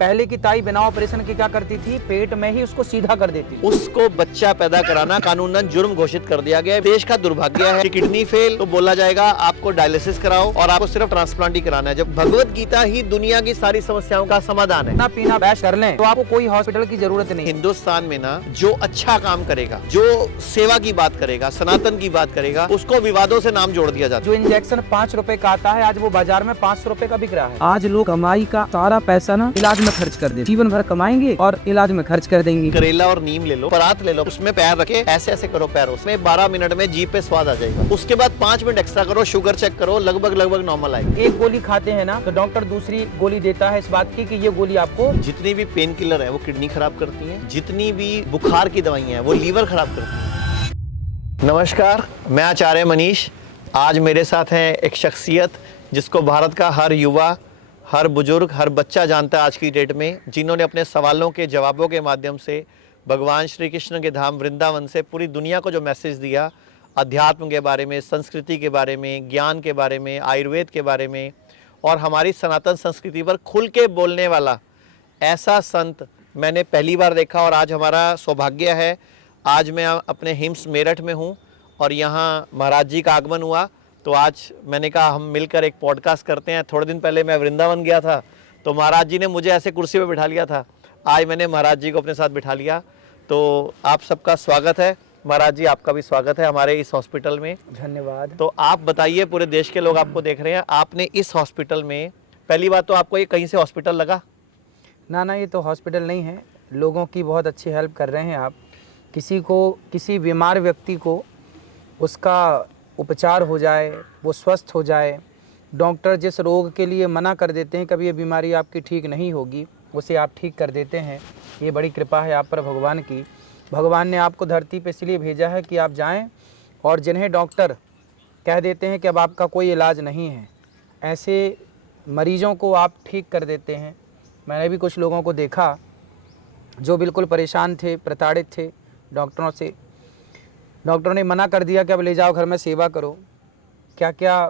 पहले की ताई बिना ऑपरेशन के क्या करती थी, पेट में ही उसको सीधा कर देती थी। उसको बच्चा पैदा कराना कानूनन जुर्म घोषित कर दिया गया है। देश का दुर्भाग्य है कि किडनी फेल तो बोला जाएगा आपको डायलिसिस कराओ और आपको सिर्फ ट्रांसप्लांट ही कराना है, जब भगवत गीता ही दुनिया की सारी समस्याओं का समाधान है। ना पीना बैश कर लें तो आपको कोई हॉस्पिटल की जरूरत नहीं। हिंदुस्तान में ना जो अच्छा काम करेगा, जो सेवा की बात करेगा, सनातन की बात करेगा, उसको विवादों से नाम जोड़ दिया जाता जो इंजेक्शन 5 रुपए का आता है, आज वो बाजार में 500 रुपए का बिक रहा है। आज लोग कमाई का सारा पैसा ना इलाज में खर्च कर दे, जीवन भर कमाएंगे और इलाज में खर्च कर देंगे। है। करेला और नीम ले लो, परात ले लो, उसमें पैर रखे ऐसे ऐसे करो पैरों में, 12 मिनट में जीभ पे स्वाद आ जाएगा। उसके बाद 5 मिनट एक्स्ट्रा करो, शुगर चेक करो, लगभग नॉर्मल आएगी। एक गोली खाते हैं ना तो डॉक्टर दूसरी गोली देता है इस बात की कि ये गोली आपको। जितनी भी पेन किलर है वो किडनी खराब करती है, जितनी भी बुखार की दवाइयां हैं वो लीवर खराब करती है। नमस्कार, मैं आचार्य मनीष। आज मेरे साथ है एक शख्सियत जिसको भारत का हर युवा, हर बुजुर्ग, हर बच्चा जानता है आज की डेट में, जिन्होंने अपने सवालों के जवाबों के माध्यम से भगवान श्री कृष्ण के धाम वृंदावन से पूरी दुनिया को जो मैसेज दिया, अध्यात्म के बारे में, संस्कृति के बारे में, ज्ञान के बारे में, आयुर्वेद के बारे में और हमारी सनातन संस्कृति पर खुल के बोलने वाला ऐसा संत मैंने पहली बार देखा। और आज हमारा सौभाग्य है, आज मैं अपने हिम्स मेरठ में हूँ और यहाँ महाराज जी का आगमन हुआ, तो आज मैंने कहा हम मिलकर एक पॉडकास्ट करते हैं। थोड़े दिन पहले मैं वृंदावन गया था तो महाराज जी ने मुझे ऐसे कुर्सी पे बिठा लिया था, आज मैंने महाराज जी को अपने साथ बिठा लिया। तो आप सबका स्वागत है महाराज जी, आपका भी स्वागत है हमारे इस हॉस्पिटल में। धन्यवाद। तो आप बताइए, पूरे देश के लोग आपको देख रहे हैं, आपने इस हॉस्पिटल में, पहली बात तो आपको ये कहीं से हॉस्पिटल लगा? ना ये तो हॉस्पिटल नहीं है, लोगों की बहुत अच्छी हेल्प कर रहे हैं आप। किसी को, किसी बीमार व्यक्ति को उसका उपचार हो जाए, वो स्वस्थ हो जाए। डॉक्टर जिस रोग के लिए मना कर देते हैं कभी ये बीमारी आपकी ठीक नहीं होगी, उसे आप ठीक कर देते हैं। ये बड़ी कृपा है आप पर भगवान की। भगवान ने आपको धरती पे इसलिए भेजा है कि आप जाएं और जिन्हें डॉक्टर कह देते हैं कि अब आपका कोई इलाज नहीं है, ऐसे मरीजों को आप ठीक कर देते हैं। मैंने भी कुछ लोगों को देखा जो बिल्कुल परेशान थे, प्रताड़ित थे डॉक्टरों से। डॉक्टरों ने मना कर दिया कि अब ले जाओ घर में सेवा करो। क्या क्या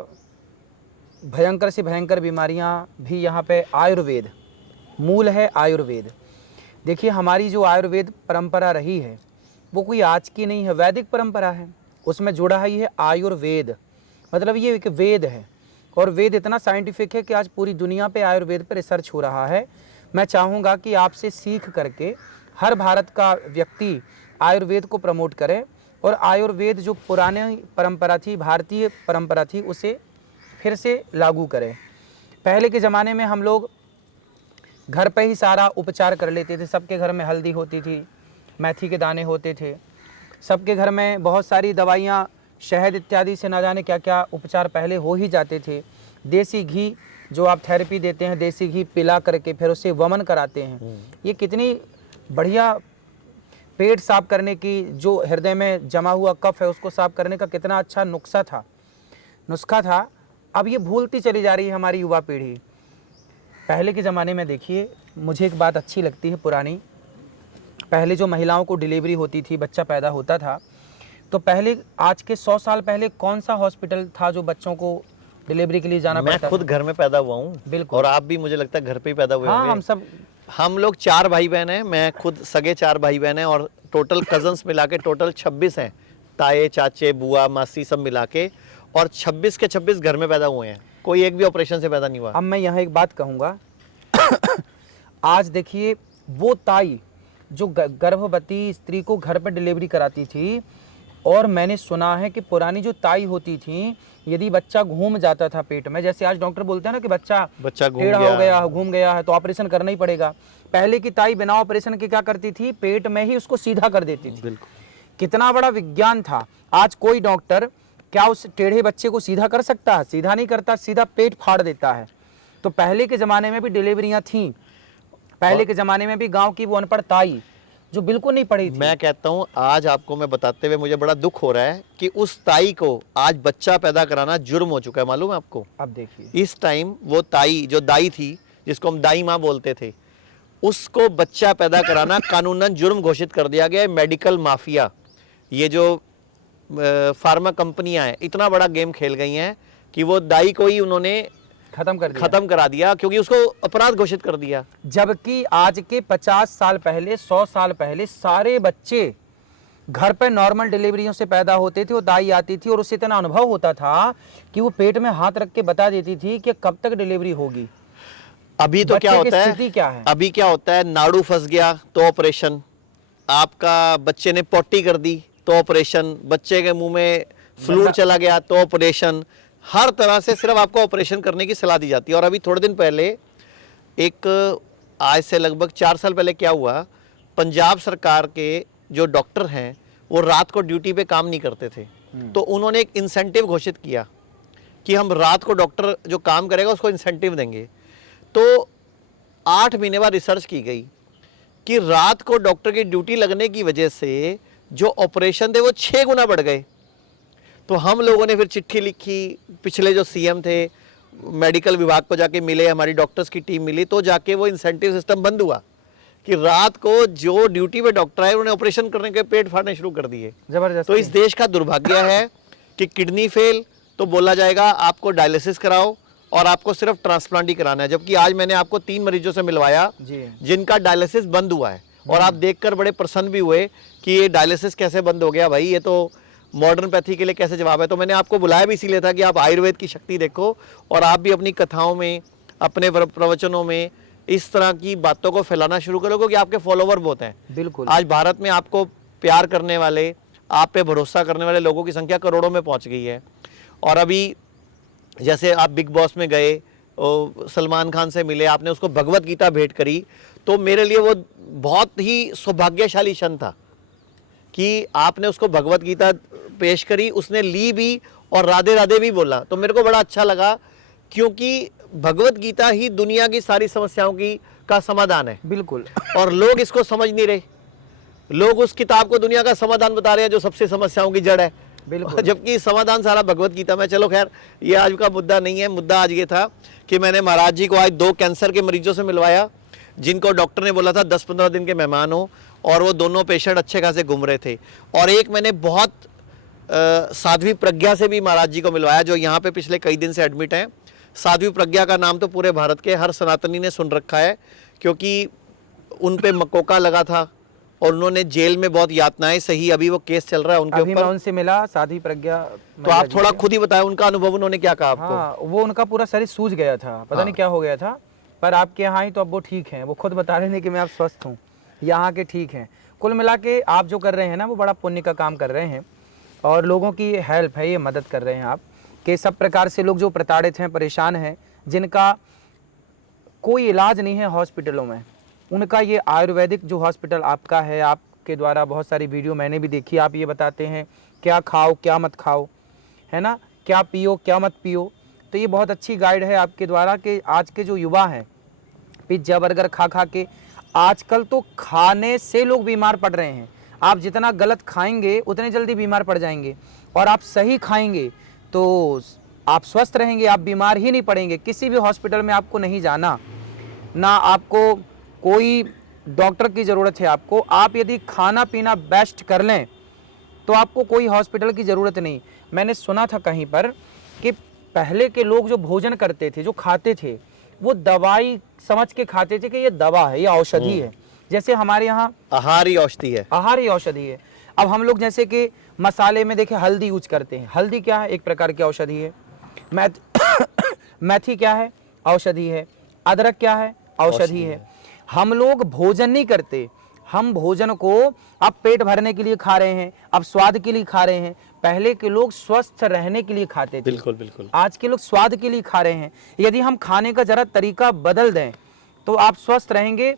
भयंकर से भयंकर बीमारियां भी यहाँ पे। आयुर्वेद मूल है, आयुर्वेद। देखिए हमारी जो आयुर्वेद परंपरा रही है वो कोई आज की नहीं है, वैदिक परंपरा है, उसमें जुड़ा है ये आयुर्वेद। मतलब ये एक वेद है और वेद इतना साइंटिफिक है कि आज पूरी दुनिया पे आयुर्वेद पर रिसर्च हो रहा है। मैं चाहूँगा कि आपसे सीख करके हर भारत का व्यक्ति आयुर्वेद को प्रमोट करे और आयुर्वेद जो पुरानी परंपरा थी, भारतीय परंपरा थी, उसे फिर से लागू करें। पहले के ज़माने में हम लोग घर पे ही सारा उपचार कर लेते थे। सबके घर में हल्दी होती थी, मेथी के दाने होते थे, सबके घर में बहुत सारी दवाइयाँ, शहद इत्यादि से ना जाने क्या क्या उपचार पहले हो ही जाते थे। देसी घी जो आप थेरेपी देते हैं, देसी घी पिला करके फिर उससे वमन कराते हैं। ये कितनी बढ़िया, पेट साफ करने की, जो हृदय में जमा हुआ कफ है उसको साफ करने का कितना अच्छा नुस्खा था। अब ये भूलती चली जा रही है हमारी युवा पीढ़ी। पहले के ज़माने में देखिए, मुझे एक बात अच्छी लगती है पुरानी। पहले जो महिलाओं को डिलीवरी होती थी, बच्चा पैदा होता था, तो पहले, आज के 100 साल पहले कौन सा हॉस्पिटल था जो बच्चों को डिलीवरी के लिए जाना पड़ता था? मैं खुद घर में पैदा हुआ हूँ। बिल्कुल। और आप भी मुझे लगता है घर पे ही पैदा हुए हाँ, होंगे। हम लोग 4 भाई बहन हैं, मैं खुद सगे 4 भाई बहन हैं और टोटल कजन्स मिला के टोटल 26 हैं, ताए, चाचे, बुआ, मासी सब मिला के, और 26 के 26 घर में पैदा हुए हैं, कोई एक भी ऑपरेशन से पैदा नहीं हुआ। अब मैं यहाँ एक बात कहूँगा आज देखिए, वो ताई जो गर्भवती स्त्री को घर पर डिलीवरी कराती थी, और मैंने सुना है कि पुरानी जो ताई होती थी, यदि बच्चा घूम जाता था पेट में, जैसे आज डॉक्टर बोलते हैं ना कि बच्चा टेढ़ा हो गया, घूम गया है तो ऑपरेशन करना ही पड़ेगा, पहले की ताई बिना ऑपरेशन के क्या करती थी, पेट में ही उसको सीधा कर देती थी। बिल्कुल। कितना बड़ा विज्ञान था। आज कोई डॉक्टर क्या उस टेढ़े बच्चे को सीधा कर सकता है? सीधा नहीं करता, सीधा पेट फाड़ देता है। तो पहले के ज़माने में भी डिलीवरियां थीं। पहले के ज़माने में भी गांव की वो अनपढ़ ताई जो बिल्कुल नहीं पढ़ी थी। मैं कहता हूँ, आज आपको मैं बताते हुए मुझे बड़ा दुख हो रहा है कि उस ताई को आज बच्चा पैदा कराना जुर्म हो चुका है, मालूम है आपको? अब देखिए, इस टाइम वो ताई, जो दाई थी, जिसको हम दाई माँ बोलते थे, उसको बच्चा पैदा कराना कानूनन जुर्म घोषित कर दिया गया है। मेडिकल माफिया, ये जो फार्मा कंपनियां हैं, इतना बड़ा गेम खेल गई हैं कि वो दाई को ही उन्होंने खत्म करा दिया, क्योंकि उसको अपराध घोषित कर दिया। जबकि आज के 50 साल पहले, 100 साल पहले सारे बच्चे घर पे नॉर्मल डिलीवरियों से पैदा होते थे, वो दाई आती थी और उससे इतना अनुभव होता था कि वो पेट में हाथ रख के बता देती थी कि कब तक डिलीवरी होगी। अभी तो क्या होता है, स्थिति क्या है? अभी क्या होता है, नाड़ू फंस गया तो ऑपरेशन, आपका बच्चे ने पोटी कर दी तो ऑपरेशन, बच्चे के मुंह में फ्लूइड चला गया तो ऑपरेशन, हर तरह से सिर्फ आपको ऑपरेशन करने की सलाह दी जाती है। और अभी थोड़े दिन पहले आज से लगभग 4 साल पहले क्या हुआ, पंजाब सरकार के जो डॉक्टर हैं वो रात को ड्यूटी पे काम नहीं करते थे, तो उन्होंने एक इंसेंटिव घोषित किया कि हम रात को डॉक्टर जो काम करेगा उसको इंसेंटिव देंगे। तो 8 महीने बाद रिसर्च की गई कि रात को डॉक्टर की ड्यूटी लगने की वजह से जो ऑपरेशन थे वो 6 गुना बढ़ गए। तो हम लोगों ने फिर चिट्ठी लिखी, पिछले जो सीएम थे मेडिकल विभाग को जाके मिले, हमारी डॉक्टर्स की टीम मिली, तो जाके वो इंसेंटिव सिस्टम बंद हुआ कि रात को जो ड्यूटी पे डॉक्टर आए उन्होंने ऑपरेशन करने के पेट फाड़ने शुरू कर दिए। जबरदस्त। तो इस देश का दुर्भाग्य है कि किडनी फेल तो बोला जाएगा आपको डायलिसिस कराओ और आपको सिर्फ ट्रांसप्लांट ही कराना है, जबकि आज मैंने आपको 3 मरीजों से मिलवाया जिनका डायलिसिस बंद हुआ है और आप देखकर बड़े प्रसन्न भी हुए कि ये डायलिसिस कैसे बंद हो गया भाई, ये तो मॉडर्न पैथी के लिए कैसे जवाब है। तो मैंने आपको बुलाया भी इसीलिए था कि आप आयुर्वेद की शक्ति देखो और आप भी अपनी कथाओं में, अपने प्रवचनों में इस तरह की बातों को फैलाना शुरू करो, क्योंकि आपके फॉलोवर बहुत हैं। बिल्कुल। आज भारत में आपको प्यार करने वाले, आप पे भरोसा करने वाले लोगों की संख्या करोड़ों में पहुंच गई है। और अभी जैसे आप बिग बॉस में गए, सलमान खान से मिले, आपने उसको भगवत गीता भेंट करी, तो मेरे लिए वो बहुत ही सौभाग्यशाली क्षण था कि आपने उसको भगवत गीता पेश करी, उसने ली भी और राधे राधे भी बोला। तो मेरे को बड़ा अच्छा लगा, क्योंकि भगवत गीता ही दुनिया की सारी समस्याओं का समाधान है। बिल्कुल। और लोग इसको समझ नहीं रहे, लोग उस किताब को दुनिया का समाधान बता रहे हैं जो सबसे समस्याओं की जड़ है, जबकि समाधान सारा भगवत गीता में। चलो खैर, ये आज का मुद्दा नहीं है। मुद्दा आज ये था कि मैंने महाराज जी को आज 2 कैंसर के मरीजों से मिलवाया जिनको डॉक्टर ने बोला था 10-15 दिन के मेहमान हो, और वो दोनों पेशेंट अच्छे खासे घूम रहे थे। और एक मैंने बहुत साध्वी प्रज्ञा से भी महाराज जी को मिलवाया, जो यहाँ पे पिछले कई दिन से एडमिट हैं। साध्वी प्रज्ञा का नाम तो पूरे भारत के हर सनातनी ने सुन रखा है, क्योंकि उन पे मकोका लगा था और उन्होंने जेल में बहुत यातनाएं सही, अभी वो केस चल रहा है उनके ऊपर। मैं उनसे मिला, साध्वी प्रज्ञा। तो आप थोड़ा खुद ही बताएं उनका अनुभव, उन्होंने क्या कहा आपको? हाँ, वो उनका पूरा शरीर सूज गया था, पता नहीं क्या हो गया था, पर आपके यहाँ ही तो अब वो ठीक हैं। वो खुद बता रहे थे कि मैं अब स्वस्थ हूँ, यहाँ के ठीक हैं। कुल मिला के आप जो कर रहे हैं ना, वो बड़ा पुण्य का काम कर रहे हैं और लोगों की हेल्प है, ये मदद कर रहे हैं आप कि सब प्रकार से लोग जो प्रताड़ित हैं, परेशान हैं, जिनका कोई इलाज नहीं है हॉस्पिटलों में, उनका ये आयुर्वेदिक जो हॉस्पिटल आपका है, आपके द्वारा बहुत सारी वीडियो मैंने भी देखी, आप ये बताते हैं क्या खाओ क्या मत खाओ, है ना, क्या पियो क्या मत पियो। तो ये बहुत अच्छी गाइड है आपके द्वारा कि आज के जो युवा हैं पिज्ज़ा बर्गर खा खा के, आजकल तो खाने से लोग बीमार पड़ रहे हैं। आप जितना गलत खाएंगे उतने जल्दी बीमार पड़ जाएंगे, और आप सही खाएंगे तो आप स्वस्थ रहेंगे, आप बीमार ही नहीं पड़ेंगे। किसी भी हॉस्पिटल में आपको नहीं जाना, ना आपको कोई डॉक्टर की ज़रूरत है। आपको, आप यदि खाना पीना बेस्ट कर लें तो आपको कोई हॉस्पिटल की ज़रूरत नहीं। मैंने सुना था कहीं पर कि पहले के लोग जो भोजन करते थे, जो खाते थे, वो दवाई समझ के खाते थे कि ये दवा है, ये औषधि है। जैसे हमारे यहाँ आहार ही औषधि है, आहार ही औषधि है। अब हम लोग जैसे कि मसाले में देखें हल्दी यूज करते हैं, हल्दी क्या है, एक प्रकार की औषधि है। मेथी क्या है, औषधि है। अदरक क्या है, औषधि है। हम लोग भोजन नहीं करते, हम भोजन को अब पेट भरने के लिए खा रहे हैं, अब स्वाद के लिए खा रहे हैं। पहले के लोग स्वस्थ रहने के लिए खाते थे, बिल्कुल बिल्कुल। आज के लोग स्वाद के लिए खा रहे हैं। यदि हम खाने का जरा तरीका बदल दें तो आप स्वस्थ रहेंगे।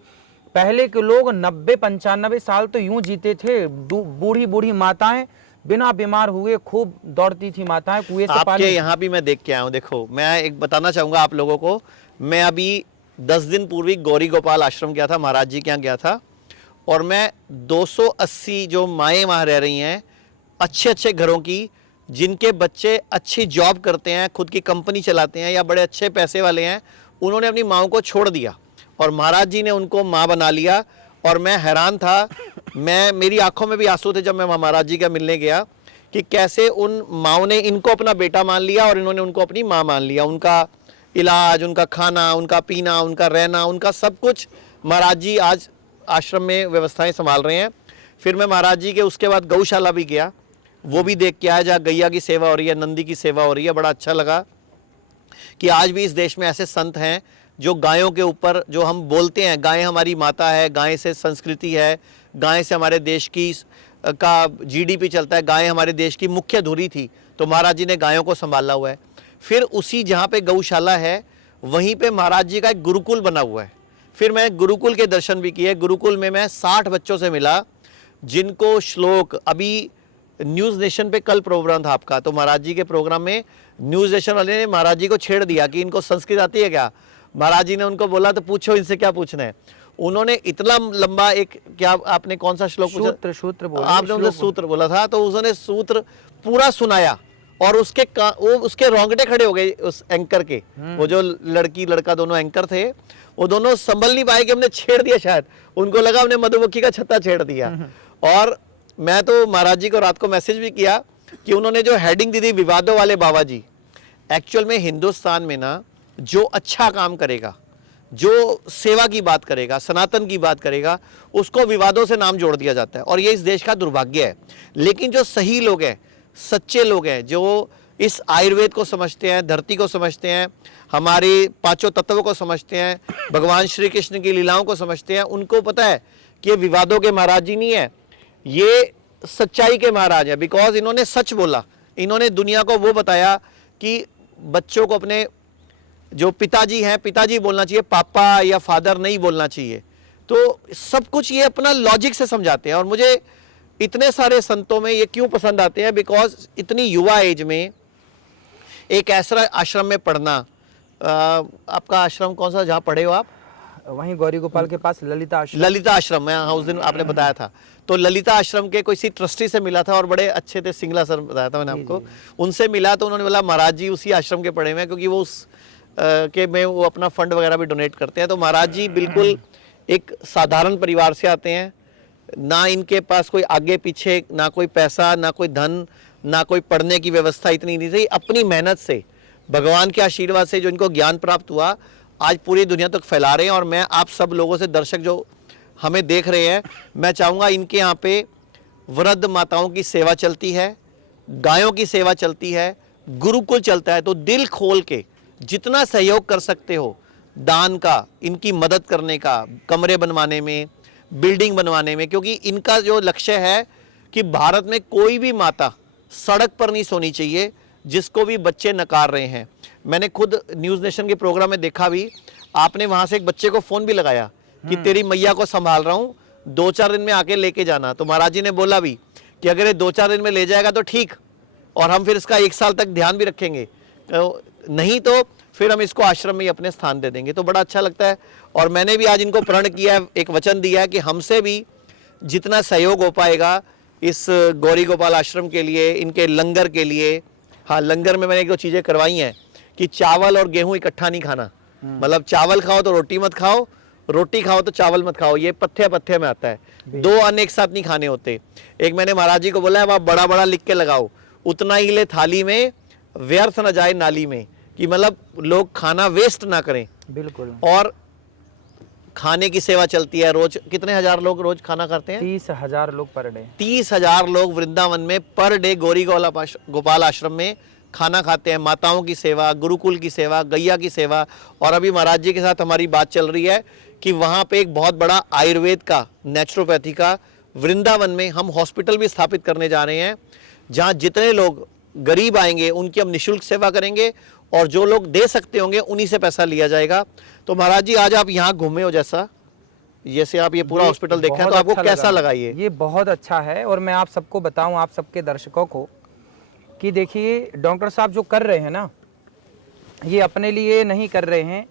पहले के लोग 90-95 साल तो यूं जीते थे। बूढ़ी बूढ़ी माताएं बिना बीमार हुए खूब दौड़ती थी माताएं कुएं से पानी। आपके यहाँ भी मैं देख के आया हूँ। देखो, मैं एक बताना चाहूंगा आप लोगों को, मैं अभी 10 दिन पूर्वी गौरी गोपाल आश्रम गया था, महाराज जी के यहाँ गया था, और मैं 280 जो माएँ वहाँ रह रही हैं, अच्छे अच्छे घरों की, जिनके बच्चे अच्छी जॉब करते हैं, खुद की कंपनी चलाते हैं या बड़े अच्छे पैसे वाले हैं, उन्होंने अपनी माँओं को छोड़ दिया और महाराज जी ने उनको माँ बना लिया। और मैं हैरान था, मेरी आंखों में भी आंसू थे जब मैं महाराज जी का मिलने गया, कि कैसे उन माँओं ने इनको अपना बेटा मान लिया और इन्होंने उनको अपनी माँ मान लिया। उनका इलाज, उनका खाना, उनका पीना, उनका रहना, उनका सब कुछ महाराज जी आज आश्रम में व्यवस्थाएं संभाल रहे हैं। फिर मैं महाराज जी के उसके बाद गौशाला भी गया, वो भी देख के आया जहाँ गैया की सेवा हो रही है, नंदी की सेवा हो रही है। बड़ा अच्छा लगा कि आज भी इस देश में ऐसे संत हैं जो गायों के ऊपर, जो हम बोलते हैं गाय हमारी माता है, गाय से संस्कृति है, गाय से हमारे देश की का जीडीपी चलता है, गाय हमारे देश की मुख्य धुरी थी, तो महाराज जी ने गायों को संभाला हुआ है। फिर उसी जहाँ पे गौशाला है वहीं पे महाराज जी का एक गुरुकुल बना हुआ है। फिर मैं गुरुकुल के दर्शन भी किए। गुरुकुल में मैं 60 बच्चों से मिला जिनको श्लोक, अभी न्यूज़ नेशन पे कल प्रोग्राम था आपका, तो महाराज जी के प्रोग्राम में न्यूज़ नेशन वाले ने महाराज जी को छेड़ दिया कि इनको संस्कृत आती है क्या। महाराज जी ने उनको बोला तो पूछो इनसे क्या पूछना है। उन्होंने इतना लंबा एक, क्या आपने कौन सा श्लोक पूछा? सूत्र बोला, आपने उनसे सूत्र बोला था, तो उसने सूत्र पूरा सुनाया और उसके रोंगटे खड़े हो गए उस एंकर के। वो जो लड़की लड़का दोनों एंकर थे, वो दोनों संभल नहीं पाए कि हमने छेड़ दिया, शायद उनको लगा हमने मधुमक्खी का छत्ता छेड़ दिया। और मैं तो महाराज जी को रात को मैसेज भी किया कि उन्होंने जो हेडिंग दी थी विवादों वाले बाबा जी, एक्चुअल में हिंदुस्तान में ना जो अच्छा काम करेगा, जो सेवा की बात करेगा, सनातन की बात करेगा, उसको विवादों से नाम जोड़ दिया जाता है और ये इस देश का दुर्भाग्य है। लेकिन जो सही लोग हैं, सच्चे लोग हैं, जो इस आयुर्वेद को समझते हैं, धरती को समझते हैं, हमारे पांचों तत्वों को समझते हैं, भगवान श्री कृष्ण की लीलाओं को समझते हैं, उनको पता है कि ये विवादों के महाराज जी नहीं है, ये सच्चाई के महाराज है। बिकॉज इन्होंने सच बोला, इन्होंने दुनिया को वो बताया कि बच्चों को अपने जो पिताजी हैं, पिताजी बोलना चाहिए, पापा या फादर नहीं बोलना चाहिए। तो सब कुछ ये अपना लॉजिक से समझाते हैं। और मुझे इतने सारे संतों में ये क्यों पसंद आते हैं, बिकॉज इतनी युवा एज में एक ऐसा आश्रम में पढ़ना। आपका आश्रम कौन सा, जहाँ पढ़े हो आप? वहीं गौरी गोपाल के पास ललिता आश्रम। ललिता आश्रम में, हाँ, उस दिन आपने बताया था। तो ललिता आश्रम के कोई सी ट्रस्टी से मिला था और बड़े अच्छे थे, सिंगला सर बताया था मैंने आपको। उनसे मिला तो उन्होंने बोला महाराज जी उसी आश्रम के पढ़े हुए हैं, क्योंकि वो उस के में वो अपना फंड वगैरह भी डोनेट करते हैं। तो महाराज जी बिल्कुल एक साधारण परिवार से आते हैं, ना इनके पास कोई आगे पीछे, ना कोई पैसा, ना कोई धन, ना कोई पढ़ने की व्यवस्था इतनी नहीं थी। अपनी मेहनत से, भगवान के आशीर्वाद से जो इनको ज्ञान प्राप्त हुआ, आज पूरी दुनिया तक फैला रहे हैं। और मैं आप सब लोगों से, दर्शक जो हमें देख रहे हैं, मैं चाहूँगा इनके यहाँ पे वृद्ध माताओं की सेवा चलती है, गायों की सेवा चलती है, गुरुकुल चलता है। तो दिल खोल के जितना सहयोग कर सकते हो दान का, इनकी मदद करने का, कमरे बनवाने में, बिल्डिंग बनवाने में, क्योंकि इनका जो लक्ष्य है कि भारत में कोई भी माता सड़क पर नहीं सोनी चाहिए, जिसको भी बच्चे नकार रहे हैं। मैंने खुद न्यूज़ नेशन के प्रोग्राम में देखा भी, आपने वहाँ से एक बच्चे को फ़ोन भी लगाया कि तेरी मैया को संभाल रहा हूँ, 2-4 दिन में आके लेके जाना। तो महाराज जी ने बोला भी कि अगर ये 2-4 दिन में ले जाएगा तो ठीक, और हम फिर इसका 1 साल तक ध्यान भी रखेंगे, नहीं तो फिर हम इसको आश्रम में ही अपने स्थान दे देंगे। तो बड़ा अच्छा लगता है। और मैंने भी आज इनको प्रण किया है, एक वचन दिया है कि हमसे भी जितना सहयोग हो पाएगा इस गौरी गोपाल आश्रम के लिए, इनके लंगर के लिए। हाँ, लंगर में मैंने 1-2 चीज़ें करवाई हैं कि चावल और गेहूं इकट्ठा नहीं खाना, मतलब चावल खाओ तो रोटी मत खाओ, रोटी खाओ तो चावल मत खाओ, ये पथ्य पथ्य में आता है। 2 अन्न एक साथ नहीं खाने होते। एक मैंने महाराज जी को बोला है, वहाँ बड़ा बड़ा लिख के लगाओ, उतना ही ले थाली में, व्यर्थ न जाए नाली में, कि मतलब लोग खाना वेस्ट ना करें। बिल्कुल। और खाने की सेवा चलती है। रोज कितने हजार लोग रोज खाना खाते हैं? 30,000 लोग पर डे। 30,000 लोग वृंदावन में पर डे गौरी गोपाल आश्रम में खाना खाते हैं। माताओं की सेवा, गुरुकुल की सेवा, गैया की सेवा। और अभी महाराज जी के साथ हमारी बात चल रही है कि वहाँ पे एक बहुत बड़ा आयुर्वेद का, नेचुरोपैथी का वृंदावन में हम हॉस्पिटल भी स्थापित करने जा रहे हैं, जहाँ जितने लोग गरीब आएंगे उनकी हम निःशुल्क सेवा करेंगे, और जो लोग दे सकते होंगे उन्हीं से पैसा लिया जाएगा। तो महाराज जी आज आप यहाँ घूमे हो, जैसे आप ये पूरा हॉस्पिटल देखा है, तो आपको कैसा लगा? ये बहुत अच्छा है। और मैं आप सबको बताऊं, आप सबके दर्शकों को, कि देखिए डॉक्टर साहब जो कर रहे हैं ना, ये अपने लिए नहीं कर रहे हैं,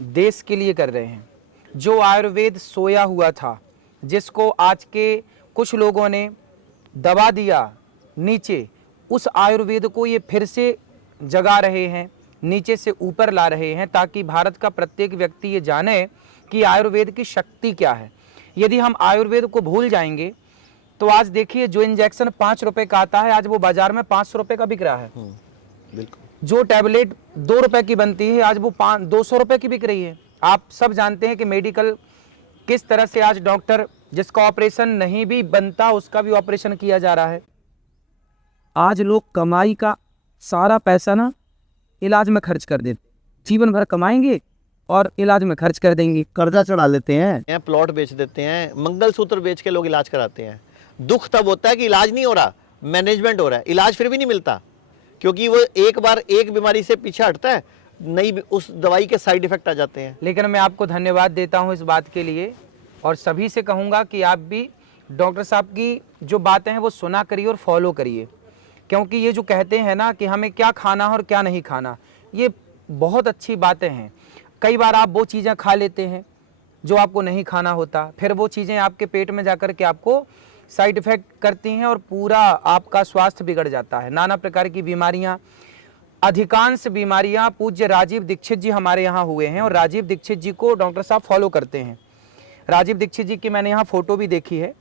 देश के लिए कर रहे हैं। जो आयुर्वेद सोया हुआ था, जिसको आज के कुछ लोगों ने दबा दिया नीचे, उस आयुर्वेद को ये फिर से जगा रहे हैं, नीचे से ऊपर ला रहे हैं, ताकि भारत का प्रत्येक व्यक्ति ये जाने कि आयुर्वेद की शक्ति क्या है। यदि हम आयुर्वेद को भूल जाएंगे तो आज देखिए जो इंजेक्शन 5 रुपए का आता है, आज वो बाजार में 500 रुपए का बिक रहा है। बिल्कुल। जो टैबलेट 2 रुपए की बनती है आज वो 200 रुपए की बिक रही है। आप सब जानते हैं कि मेडिकल किस तरह से आज डॉक्टर जिसका ऑपरेशन नहीं भी बनता उसका भी ऑपरेशन किया जा रहा है। आज लोग कमाई का सारा पैसा ना इलाज में खर्च कर देते, जीवन भर कमाएंगे और इलाज में खर्च कर देंगे, कर्जा चढ़ा लेते हैं। प्लॉट बेच देते हैं, मंगलसूत्र बेच के लोग इलाज कराते हैं। दुख तब होता है कि इलाज नहीं हो रहा, मैनेजमेंट हो रहा है, इलाज फिर भी नहीं मिलता, क्योंकि वो एक बार एक बीमारी से पीछे हटता है, नई उस दवाई के साइड इफेक्ट आ जाते हैं। लेकिन मैं आपको धन्यवाद देता हूं इस बात के लिए और सभी से कहूंगा कि आप भी डॉक्टर साहब की जो बातें हैं वो सुना करिए और फॉलो करिए, क्योंकि ये जो कहते हैं ना कि हमें क्या खाना और क्या नहीं खाना, ये बहुत अच्छी बातें हैं। कई बार आप वो चीज़ें खा लेते हैं जो आपको नहीं खाना होता, फिर वो चीज़ें आपके पेट में जाकर के आपको साइड इफ़ेक्ट करती हैं और पूरा आपका स्वास्थ्य बिगड़ जाता है। नाना प्रकार की बीमारियां, अधिकांश बीमारियां पूज्य राजीव दीक्षित जी हमारे यहाँ हुए हैं और राजीव दीक्षित जी को डॉक्टर साहब फॉलो करते हैं। राजीव दीक्षित जी की मैंने यहाँ फ़ोटो भी देखी है,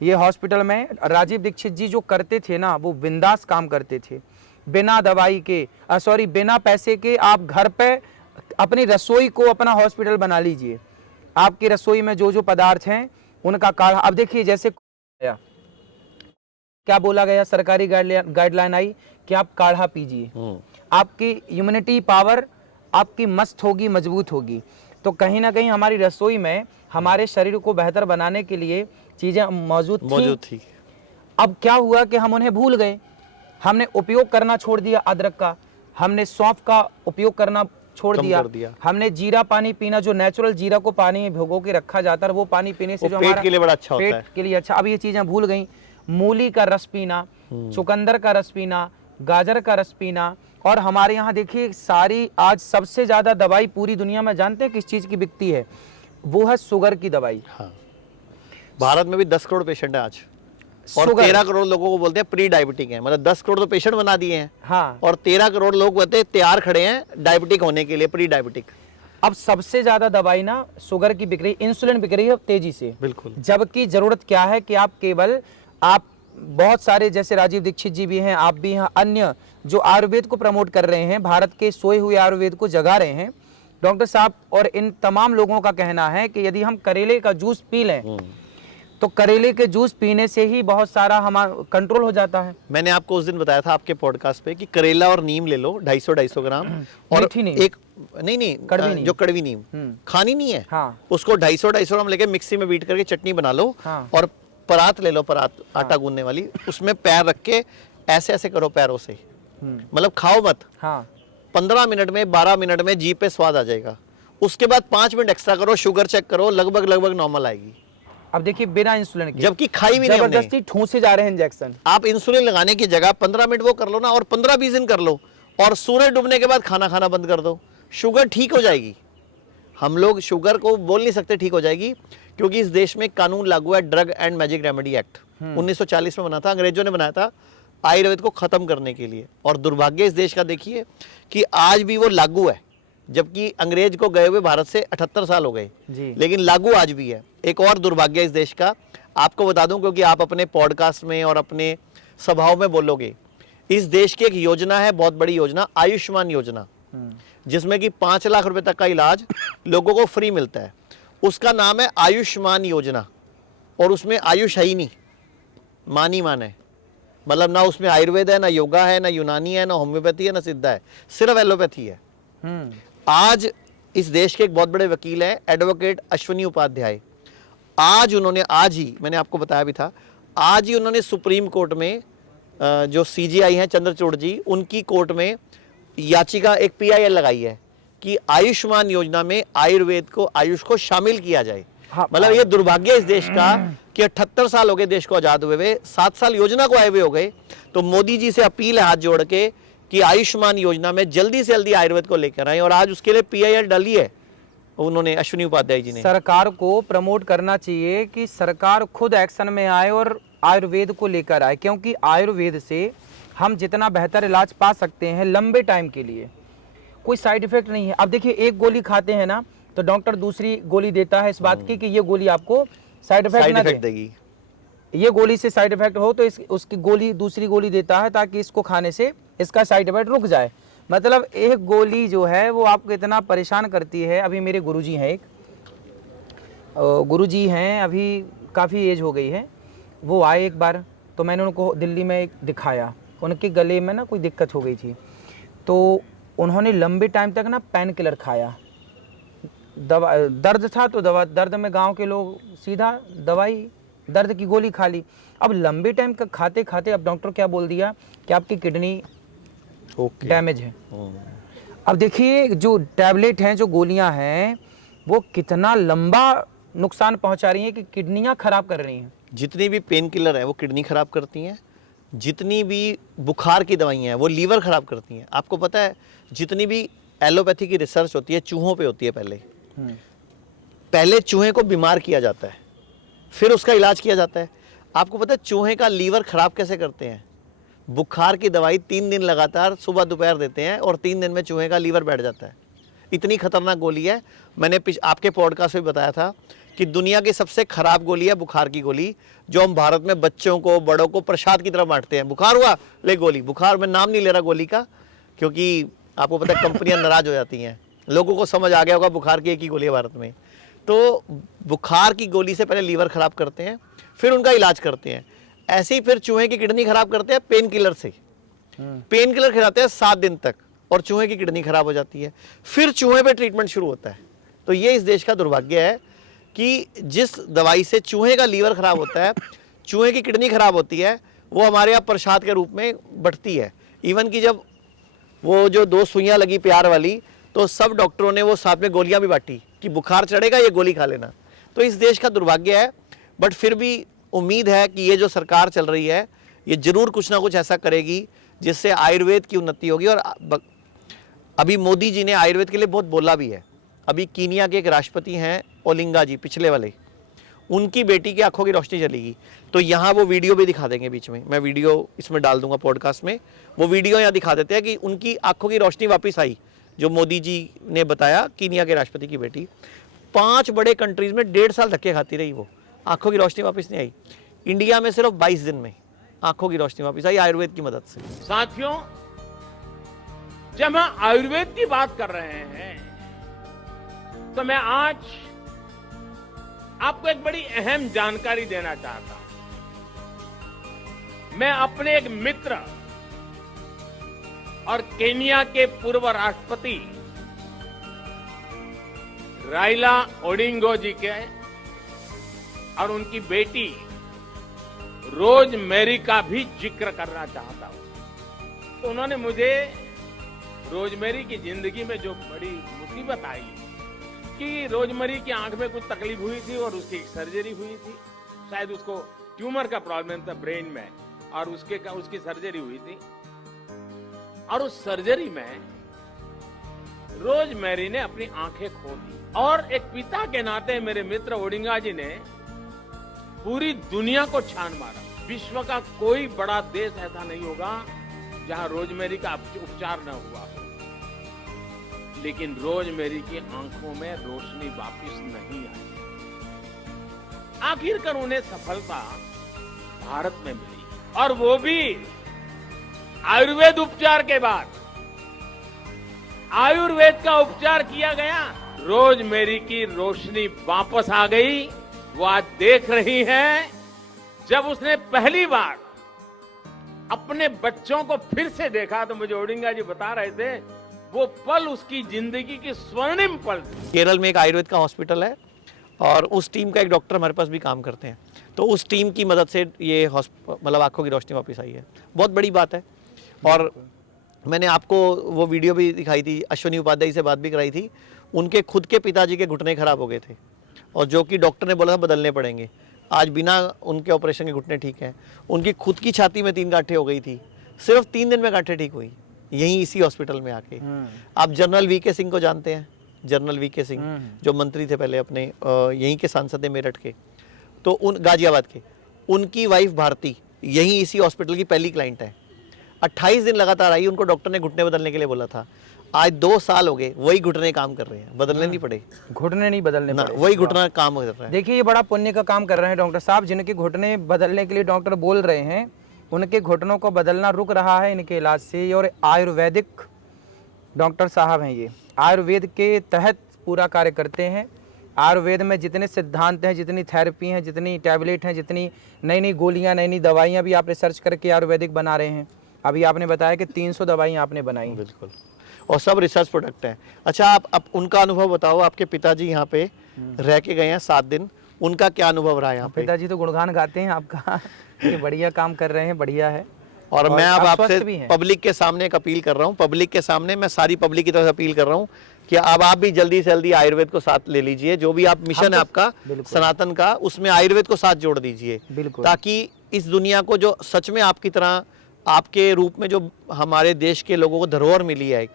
ये हॉस्पिटल में राजीव दीक्षित जी जो करते थे ना वो बिंदास काम करते थे, बिना दवाई के बिना पैसे के। आप घर पे अपनी रसोई को अपना हॉस्पिटल बना लीजिए, आपकी रसोई में जो जो पदार्थ हैं उनका काढ़ा। अब देखिए जैसे क्या बोला गया, सरकारी गाइडलाइन आई कि आप काढ़ा पीजिए, आपकी इम्यूनिटी पावर आपकी मस्त होगी, मजबूत होगी। तो कहीं ना कहीं हमारी रसोई में हमारे शरीर को बेहतर बनाने के लिए चीजें मौजूद थी। अब क्या हुआ कि हम उन्हें भूल गए, हमने उपयोग करना छोड़ दिया अदरक का, हमने सौंफ का उपयोग करना छोड़ दिया, हमने जीरा पानी पीना, जो नेचुरल जीरा को पानी में भिगो के रखा जाता है वो पानी पीने से जो पेट के लिए बड़ा अच्छा होता है, पेट के लिए अच्छा। अब ये चीजें भूल गई, मूली का रस पीना, चुकंदर का रस पीना, गाजर का रस पीना। और हमारे यहाँ देखिए सारी आज सबसे ज्यादा दवाई पूरी दुनिया में जानते हैं किस चीज की बिकती है, वो है शुगर की दवाई। हाँ। भारत में भी 10 करोड़ पेशेंट है आज और 13 करोड़ लोगों को बोलते हैं प्री डायबिटिक है, मतलब 10 करोड़ तो पेशेंट बना दिए हैं। हाँ। और 13 करोड़ लोग कहते हैं तैयार खड़े हैं डायबिटिक होने के लिए, प्री डायबिटिक। अब सबसे ज्यादा दवाई ना शुगर की बिक रही, इंसुलिन बिक रही है तेजी से, बिल्कुल। जबकि जरूरत क्या है कि आप बहुत सारे जैसे राजीव दीक्षित जी भी हैं, आप भी हैं, अन्य जो आयुर्वेद को प्रमोट कर रहे हैं, भारत के सोए हुए आयुर्वेद को जगा रहे हैं डॉक्टर साहब। और इन तमाम लोगों का कहना है कि यदि हम करेले का जूस पी लें तो करेले के जूस पीने से ही बहुत सारा हमारा कंट्रोल हो जाता है। मैंने आपको उस दिन बताया था आपके पॉडकास्ट पे कि करेला और नीम ले लो 250 ग्राम और एक नहीं जो कड़वी नीम खानी नहीं है। हाँ। उसको 250 ग्राम लेके मिक्सी में बीट करके चटनी बना लो। हाँ। और परात ले लो, परात आटा गूंदने वाली, उसमें पैर रख के ऐसे ऐसे करो पैरों से, मतलब खाओ मत। हाँ। 15 मिनट में 12 मिनट में जीभ पे स्वाद आ जाएगा। उसके बाद 5 मिनट एक्स्ट्रा करो, शुगर चेक करो, लगभग नॉर्मल आएगी। अब देखिए बिना इंसुलिन के, जबकि खाई भी नहीं हमने, जबरदस्ती ठूंसे जा रहे हैं इंजेक्शन। आप इंसुलिन लगाने की जगह 15 मिनट वो कर लो ना, और 15-20 दिन कर लो, और सूरज डूबने के बाद खाना खाना बंद कर दो, शुगर ठीक हो जाएगी। हम लोग शुगर को बोल नहीं सकते ठीक हो जाएगी, क्योंकि इस देश में कानून लागू है, drug and magic remedy act 1940 में बना था, अंग्रेजों ने बनाया था आयुर्वेद को खत्म करने के लिए। और दुर्भाग्य इस देश का देखिए कि आज भी वो लागू है, जबकि अंग्रेज को गए हुए भारत से 78 साल हो गए, लेकिन लागू आज भी है। एक और दुर्भाग्य इस देश का आपको बता दूं, क्योंकि आप अपने पॉडकास्ट में और अपने सभाओं में बोलोगे, इस देश की एक योजना है, बहुत बड़ी योजना, आयुष्मान योजना, जिसमें कि 5 लाख रुपए तक का इलाज लोगों को फ्री मिलता है। उसका नाम है आयुष्मान योजना, और उसमें आयुष है ही नहीं, मान है, मतलब ना उसमें आयुर्वेद है, ना योगा है, ना यूनानी है, ना होम्योपैथी है, ना सिद्धा है, सिर्फ एलोपैथी है। आज इस देश के एक बहुत बड़े वकील हैं एडवोकेट अश्विनी उपाध्याय, आज ही मैंने आपको बताया भी था, आज ही उन्होंने सुप्रीम कोर्ट में जो सीजीआई हैं चंद्रचूड़ जी, उनकी कोर्ट में याचिका एक PIL लगाई है कि आयुष्मान योजना में आयुर्वेद को, आयुष को शामिल किया जाए। हाँ, मतलब ये दुर्भाग्य इस देश का कि 78 साल हो गए देश को आजाद हुए, 7 साल योजना को आए हुए हो गए। तो मोदी जी से अपील है हाथ जोड़ के कि आयुष्मान योजना में जल्दी से जल्दी आयुर्वेद को लेकर आए, और आज उसके लिए PIL डाली है उन्होंने, अश्विनी उपाध्याय जी ने। सरकार को प्रमोट करना चाहिए कि सरकार खुद एक्शन में आए और आयुर्वेद को लेकर आए, क्योंकि आयुर्वेद से हम जितना बेहतर इलाज पा सकते हैं लंबे टाइम के लिए, कोई साइड इफेक्ट नहीं है। अब देखिए एक गोली खाते हैं ना तो डॉक्टर दूसरी गोली देता है इस बात की कि ये गोली आपको साइड इफेक्ट ना देगी, ये गोली से साइड इफेक्ट हो तो उसकी गोली दूसरी गोली देता है ताकि इसको खाने से इसका साइड इफेक्ट रुक जाए। मतलब एक गोली जो है वो आपको इतना परेशान करती है। अभी मेरे गुरुजी हैं एक गुरुजी हैं, अभी काफ़ी एज हो गई है। वो आए एक बार, तो मैंने उनको दिल्ली में एक दिखाया। उनके गले में ना कोई दिक्कत हो गई थी, तो उन्होंने लंबे टाइम तक ना पेन किलर खाया। दवा दर्द था तो दवा, दर्द में गांव के लोग सीधा दवाई, दर्द की गोली खा ली। अब लंबे टाइम तक खाते खाते अब डॉक्टर क्या बोल दिया कि आपकी किडनी डैमेज है। अब देखिए जो टैबलेट हैं, जो गोलियां हैं, वो कितना लंबा नुकसान पहुंचा रही हैं कि किडनियां खराब कर रही हैं। जितनी भी पेन किलर है वो किडनी खराब करती हैं, जितनी भी बुखार की दवाइयाँ हैं वो लीवर खराब करती हैं। आपको पता है जितनी भी एलोपैथी की रिसर्च होती है चूहों पे होती है। पहले चूहे को बीमार किया जाता है, फिर उसका इलाज किया जाता है। आपको पता है चूहे का लीवर खराब कैसे करते हैं? बुखार की दवाई 3 दिन लगातार सुबह दोपहर देते हैं और 3 दिन में चूहे का लीवर बैठ जाता है। इतनी खतरनाक गोली है। मैंने आपके पॉडकास्ट में बताया था कि दुनिया की सबसे खराब गोली है बुखार की गोली, जो हम भारत में बच्चों को, बड़ों को प्रसाद की तरह बांटते हैं। बुखार हुआ, ले गोली। बुखार में नाम नहीं ले रहा गोली का, क्योंकि आपको पता है कंपनियां नाराज हो जाती हैं। लोगों को समझ आ गया होगा बुखार की एक ही गोली है भारत में। तो बुखार की गोली से पहले लीवर खराब करते हैं, फिर उनका इलाज करते हैं। ऐसे ही फिर चूहे की किडनी खराब करते हैं पेन किलर से। पेन किलर खिलाते हैं 7 दिन तक और चूहे की किडनी खराब हो जाती है। फिर चूहे पे ट्रीटमेंट शुरू होता है। तो ये इस देश का दुर्भाग्य है कि जिस दवाई से चूहे का लीवर खराब होता है, चूहे की किडनी खराब होती है, वो हमारे यहाँ प्रसाद के रूप में बढ़ती है। इवन कि जब वो जो 2 सुइयाँ लगी प्यार वाली, तो सब डॉक्टरों ने वो साथ में गोलियां भी बांटी कि बुखार चढ़ेगा ये गोली खा लेना। तो इस देश का दुर्भाग्य है, बट फिर भी उम्मीद है कि ये जो सरकार चल रही है ये जरूर कुछ ना कुछ ऐसा करेगी जिससे आयुर्वेद की उन्नति होगी। और अभी मोदी जी ने आयुर्वेद के लिए बहुत बोला भी है। अभी कीनिया के एक राष्ट्रपति हैं ओलिंगा जी, पिछले वाले, उनकी बेटी की आंखों की रोशनी चलेगी। तो यहाँ वो वीडियो भी दिखा देंगे, बीच में मैं वीडियो इसमें डाल दूंगा पॉडकास्ट में। वो वीडियो यहाँ दिखा देते हैं कि उनकी आंखों की रोशनी वापस आई, जो मोदी जी ने बताया। कीनिया के राष्ट्रपति की बेटी 5 बड़े कंट्रीज में 1.5 साल धक्के खाती रही, वो आंखों की रोशनी वापस नहीं आई। इंडिया में सिर्फ 22 दिन में आंखों की रोशनी वापस आई आयुर्वेद की मदद से। साथियों, जब हम आयुर्वेद की बात कर रहे हैं तो मैं आज आपको एक बड़ी अहम जानकारी देना चाहता हूं। मैं अपने एक मित्र और केनिया के पूर्व राष्ट्रपति राइला ओडिंगो जी के और उनकी बेटी रोज मैरी का भी जिक्र करना चाहता हूं। तो उन्होंने मुझे रोजमेरी की जिंदगी में जो बड़ी मुसीबत आई कि रोजमेरी की आंख में कुछ तकलीफ हुई थी और उसकी एक सर्जरी हुई थी। शायद उसको ट्यूमर का प्रॉब्लम था ब्रेन में और उसकी सर्जरी हुई थी। और उस सर्जरी में रोजमेरी ने अपनी आंखें खो दी। और एक पिता के नाते मेरे मित्र ओडिंगा जी ने पूरी दुनिया को छान मारा। विश्व का कोई बड़ा देश ऐसा नहीं होगा जहां रोजमेरी का उपचार न हुआ हो। लेकिन रोजमेरी की आंखों में रोशनी वापस नहीं आई। आखिरकार उन्हें सफलता भारत में मिली, और वो भी आयुर्वेद उपचार के बाद। आयुर्वेद का उपचार किया गया, रोजमेरी की रोशनी वापस आ गई। वो आज देख रही है, जब उसने पहली बार अपने बच्चों को फिर से देखा तो मुझे ओडिंगा जी बता रहे थे वो पल उसकी जिंदगी की स्वर्णिम पल थी। केरल में एक आयुर्वेद का हॉस्पिटल है और उस टीम का एक डॉक्टर हमारे पास भी काम करते हैं। तो उस टीम की मदद से ये मतलब आंखों की रोशनी वापस आई है। बहुत बड़ी बात है। और मैंने आपको वो वीडियो भी दिखाई थी, अश्विनी उपाध्याय से बात भी कराई थी। उनके खुद के पिताजी के घुटने खराब हो गए थे और जो कि डॉक्टर ने बोला था बदलने पड़ेंगे। आज बिना उनके ऑपरेशन के घुटने ठीक हैं। उनकी खुद की छाती में 3 गांठें हो गई थी, सिर्फ 3 दिन में गांठें ठीक हुई, यहीं इसी हॉस्पिटल में आके। आप जनरल वीके सिंह को जानते हैं? जनरल वीके सिंह जो मंत्री थे पहले अपने, यहीं के सांसद है मेरठ के, तो उन गाजियाबाद के, उनकी वाइफ भारती यहीं इसी हॉस्पिटल की पहली क्लाइंट है। 28 दिन लगातार आई, उनको डॉक्टर ने घुटने बदलने के लिए बोला था। आज 2 साल हो गए, वही घुटने काम कर रहे हैं, बदलने नहीं पड़े, घुटने नहीं बदलने ना, पड़े। वही घुटना काम कर रहा है। देखिए ये बड़ा पुण्य का काम कर रहे हैं डॉक्टर साहब। जिनके घुटने बदलने के लिए डॉक्टर बोल रहे हैं, उनके घुटनों को बदलना रुक रहा है इनके इलाज से। और आयुर्वेदिक डॉक्टर साहब हैं ये, आयुर्वेद के तहत पूरा कार्य करते हैं। आयुर्वेद में जितने सिद्धांत हैं, जितनी थेरेपी हैं, जितनी टैबलेट हैं, जितनी नई नई गोलियां, नई नई दवाइयां भी आप रिसर्च करके आयुर्वेदिक बना रहे हैं। अभी आपने बताया कि 300 दवाइयां आपने बनाई। बिल्कुल, और सब रिसर्च प्रोडक्ट हैं। अच्छा, आप उनका अनुभव बताओ। आपके पिताजी यहाँ पे रह के गए हैं 7 दिन, उनका क्या अनुभव रहा यहाँ पे? पिताजी तो गुणगान गाते हैं आपका कि बढ़िया काम कर रहे हैं, बढ़िया है। और मैं अब आप स्वस्थ आपसे भी हैं। पब्लिक के सामने एक अपील कर रहा हूँ, पब्लिक के सामने मैं सारी पब्लिक की तरफ से अपील कर रहा हूँ कि अब आप भी जल्दी से जल्दी आयुर्वेद को साथ ले लीजिए। जो भी आप मिशन है आपका सनातन का, उसमें आयुर्वेद को साथ जोड़ दीजिए, बिल्कुल। ताकि इस दुनिया को जो सच में आपकी तरह, आपके रूप में जो हमारे देश के लोगों को धरोहर मिली है,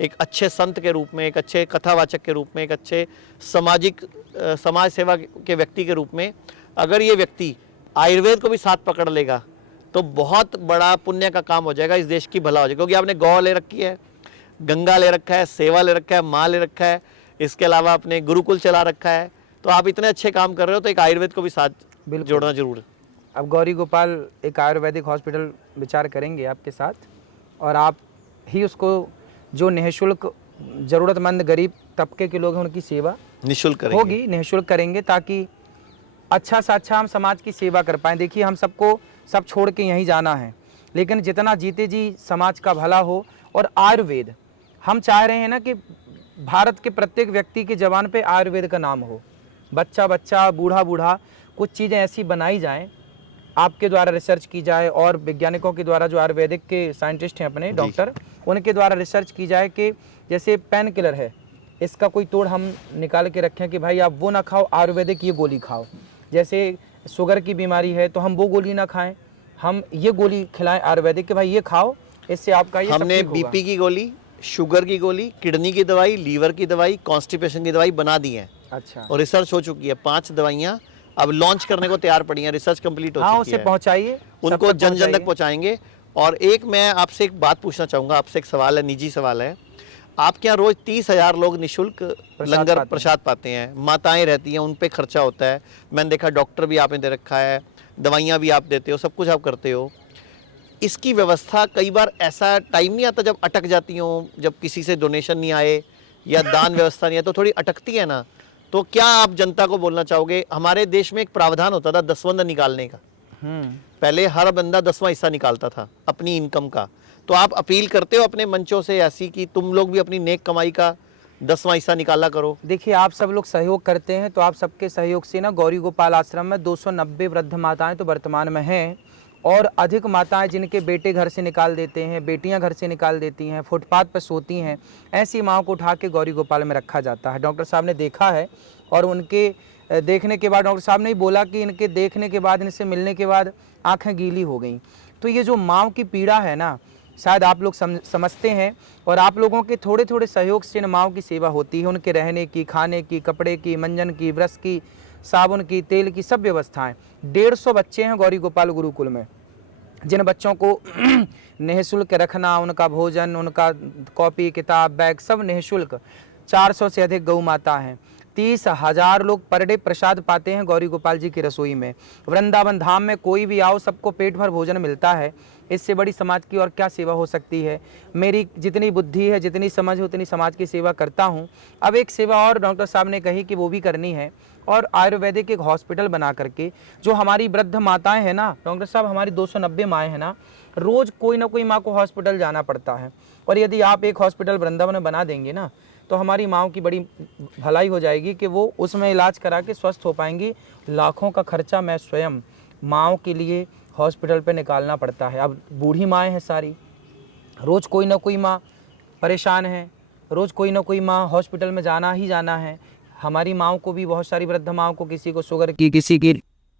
एक अच्छे संत के रूप में, एक अच्छे कथावाचक के रूप में, एक अच्छे समाज सेवा के व्यक्ति के रूप में, अगर ये व्यक्ति आयुर्वेद को भी साथ पकड़ लेगा तो बहुत बड़ा पुण्य का काम हो जाएगा, इस देश की भला हो जाएगा। क्योंकि आपने गौ ले रखी है, गंगा ले रखा है, सेवा ले रखा है, माँ ले रखा है, इसके अलावा आपने गुरुकुल चला रखा है, तो आप इतने अच्छे काम कर रहे हो, तो एक आयुर्वेद को भी साथ जोड़ना जरूर है। अब गौरी गोपाल एक आयुर्वेदिक हॉस्पिटल विचार करेंगे आपके साथ, और आप ही उसको जो निःशुल्क ज़रूरतमंद गरीब तबके के लोग हैं उनकी सेवा निःशुल्क होगी, निःशुल्क करेंगे, ताकि अच्छा से अच्छा हम समाज की सेवा कर पाएँ। देखिए, हम सबको सब छोड़ के यहीं जाना है, लेकिन जितना जीते जी समाज का भला हो। और आयुर्वेद, हम चाह रहे हैं ना कि भारत के प्रत्येक व्यक्ति के ज़बान पे आयुर्वेद का नाम हो, बच्चा बच्चा, बूढ़ा बूढ़ा, कुछ चीज़ें ऐसी बनाई जाएं, आपके द्वारा रिसर्च की जाए, और वैज्ञानिकों के द्वारा, जो आयुर्वेदिक के साइंटिस्ट हैं अपने डॉक्टर, उनके द्वारा रिसर्च की जाए कि जैसे पेन किलर है, इसका कोई तोड़ हम निकाल के रखें कि भाई आप वो ना खाओ, आयुर्वेदिक ये गोली खाओ। जैसे शुगर की बीमारी है तो हम वो गोली ना खाएं, हम ये गोली खिलाएं आयुर्वेदिक कि भाई ये खाओ, इससे आपका ये सब हमने ठीक होगा। बीपी की गोली, शुगर की गोली, किडनी की दवाई, लीवर की दवाई, कॉन्स्टिपेशन की दवाई बना दी है। अच्छा, और रिसर्च हो चुकी है, 5 दवाइयाँ अब लॉन्च करने को तैयार पड़ी हैं, रिसर्च कंप्लीट हो हाँ, चुकी उसे है। पहुंचाइए, उनको जन जन तक पहुंचाएंगे। और एक मैं आपसे एक बात पूछना चाहूँगा, आपसे एक सवाल है, निजी सवाल है। आपके यहाँ रोज 30,000 लोग निःशुल्क लंगर प्रसाद पाते हैं, माताएं रहती हैं, उन पे खर्चा होता है। मैंने देखा डॉक्टर भी आपने दे रखा है, दवाइयाँ भी आप देते हो, सब कुछ आप करते हो। इसकी व्यवस्था कई बार ऐसा टाइम नहीं आता जब अटक जाती हो, जब किसी से डोनेशन नहीं आए या दान व्यवस्था नहीं है, तो थोड़ी अटकती है ना, तो क्या आप जनता को बोलना चाहोगे? हमारे देश में एक प्रावधान होता था दसवंध निकालने का, पहले हर बंदा 10वां हिस्सा निकालता था अपनी इनकम का, तो आप अपील करते हो अपने मंचों से ऐसी कि तुम लोग भी अपनी नेक कमाई का 10वां हिस्सा निकाला करो? देखिए, आप सब लोग सहयोग करते हैं, तो आप सबके सहयोग से ना गौरी गोपाल आश्रम में 290 वृद्ध माताएं तो वर्तमान में हैं, और अधिक माताएं जिनके बेटे घर से निकाल देते हैं, बेटियां घर से निकाल देती हैं, फुटपाथ पर सोती हैं, ऐसी माँओं को उठा के गौरी गोपाल में रखा जाता है। डॉक्टर साहब ने देखा है, और उनके देखने के बाद डॉक्टर साहब ने ही बोला कि इनके देखने के बाद, इनसे मिलने के बाद आँखें गीली हो गई। तो ये जो माँओं की पीड़ा है ना, शायद आप लोग समझते हैं, और आप लोगों के थोड़े थोड़े सहयोग से इन माँओं की सेवा होती है, उनके रहने की, खाने की, कपड़े की, मंजन की, ब्रश की, साबुन की, तेल की, सब व्यवस्थाएं। 150 बच्चे हैं गौरी गोपाल गुरुकुल में, जिन बच्चों को निःशुल्क रखना, उनका भोजन, उनका कॉपी किताब बैग सब निःशुल्क। 400 से अधिक गौ माता हैं, 30,000 लोग पर डे प्रसाद पाते हैं गौरी गोपाल जी की रसोई में। वृंदावन धाम में कोई भी आओ, सबको पेट भर भोजन मिलता है। इससे बड़ी समाज की और क्या सेवा हो सकती है। मेरी जितनी बुद्धि है, जितनी समझ है, उतनी समाज की सेवा करता हूँ। अब एक सेवा और डॉक्टर साहब ने कही कि वो भी करनी है, और आयुर्वेदिक एक हॉस्पिटल बना करके, जो हमारी वृद्ध माताएं हैं ना डॉक्टर साहब, हमारी 290 माएँ हैं ना, रोज़ कोई ना कोई माँ को हॉस्पिटल जाना पड़ता है, और यदि आप एक हॉस्पिटल वृंदावन में बना देंगे ना, तो हमारी माँओं की बड़ी भलाई हो जाएगी कि वो उसमें इलाज करा के स्वस्थ हो पाएंगी। लाखों का खर्चा मैं स्वयं माँओं के लिए हॉस्पिटल पे निकालना पड़ता है। अब बूढ़ी माएँ हैं सारी, रोज़ कोई ना कोई माँ परेशान है, रोज़ कोई ना कोई माँ हॉस्पिटल में जाना ही जाना है। हमारी माँओं को भी, बहुत सारी वृद्ध माँओं को, किसी को शुगर की, किसी की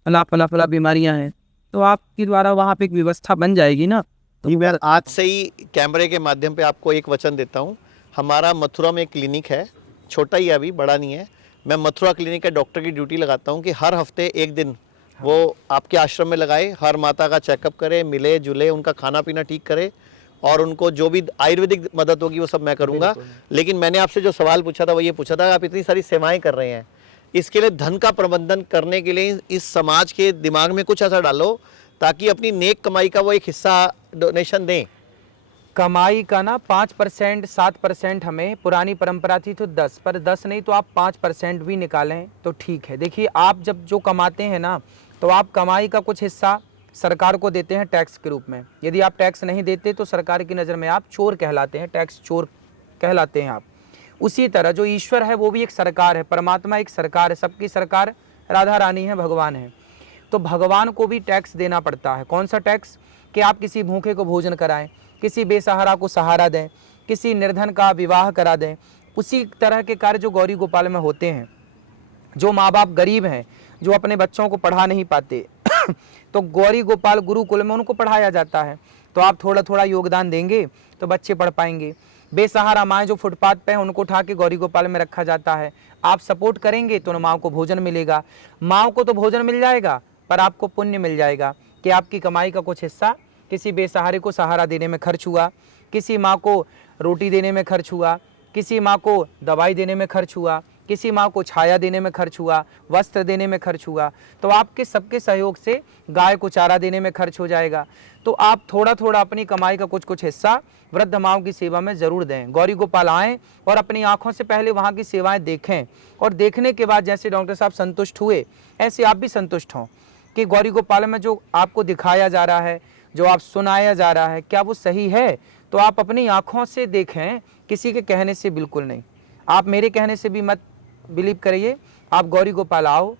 फला बीमारियां हैं, तो आपके द्वारा वहाँ पे एक व्यवस्था बन जाएगी ना। तो मैं आज से ही कैमरे के माध्यम पे आपको एक वचन देता हूँ। हमारा मथुरा में एक क्लिनिक है, छोटा ही है, अभी बड़ा नहीं है। मैं मथुरा क्लिनिक के डॉक्टर की ड्यूटी लगाता हूँ कि हर हफ्ते एक दिन वो आपके आश्रम में लगाए, हर माता का चेकअप करे, मिले जुले, उनका खाना पीना ठीक करे, और उनको जो भी आयुर्वेदिक मदद होगी वो सब मैं करूँगा। लेकिन मैंने आपसे जो सवाल पूछा था वो ये पूछा था, आप इतनी सारी सेवाएं कर रहे हैं, इसके लिए धन का प्रबंधन करने के लिए इस समाज के दिमाग में कुछ ऐसा डालो ताकि अपनी नेक कमाई का वो एक हिस्सा डोनेशन दें। कमाई का ना 5% 7% हमें पुरानी परंपरा थी तो 10, पर 10 नहीं तो आप 5% भी निकालें तो ठीक है। देखिए आप जब जो कमाते हैं ना तो आप कमाई का कुछ हिस्सा सरकार को देते हैं टैक्स के रूप में। यदि आप टैक्स नहीं देते तो सरकार की नज़र में आप चोर कहलाते हैं, टैक्स चोर कहलाते हैं आप। उसी तरह जो ईश्वर है वो भी एक सरकार है, परमात्मा एक सरकार है, सबकी सरकार राधा रानी है, भगवान है। तो भगवान को भी टैक्स देना पड़ता है। कौन सा टैक्स? कि आप किसी भूखे को भोजन कराएं, किसी बेसहारा को सहारा दें, किसी निर्धन का विवाह करा दें। उसी तरह के कार्य जो गौरी गोपाल में होते हैं। जो माँ बाप गरीब हैं, जो अपने बच्चों को पढ़ा नहीं पाते तो गौरी गोपाल गुरुकुल में उनको पढ़ाया जाता है। तो आप थोड़ा थोड़ा योगदान देंगे तो बच्चे पढ़ पाएंगे। बेसहारा माएँ जो फुटपाथ पे हैं उनको उठा के गौरी गोपाल में रखा जाता है। आप सपोर्ट करेंगे तो उन माँ को भोजन मिलेगा। माँ को तो भोजन मिल जाएगा पर आपको पुण्य मिल जाएगा कि आपकी कमाई का कुछ हिस्सा किसी बेसहारे को सहारा देने में खर्च हुआ, किसी माँ को रोटी देने में खर्च हुआ, किसी माँ को दवाई देने में खर्च हुआ, किसी माँ को छाया देने में खर्च हुआ, वस्त्र देने में खर्च हुआ। तो आपके सबके सहयोग से गाय को चारा देने में खर्च हो जाएगा। तो आप थोड़ा थोड़ा अपनी कमाई का कुछ कुछ हिस्सा वृद्ध माँओं की सेवा में ज़रूर दें। गौरी गोपाल आएँ और अपनी आँखों से पहले वहाँ की सेवाएं देखें, और देखने के बाद जैसे डॉक्टर साहब संतुष्ट हुए ऐसे आप भी संतुष्ट हों कि गौरी गोपाल में जो आपको दिखाया जा रहा है, जो आप सुनाया जा रहा है, क्या वो सही है। तो आप अपनी आँखों से देखें, किसी के कहने से बिल्कुल नहीं। आप मेरे कहने से भी मत बिलीव करिए। आप गौरी गोपाल आओ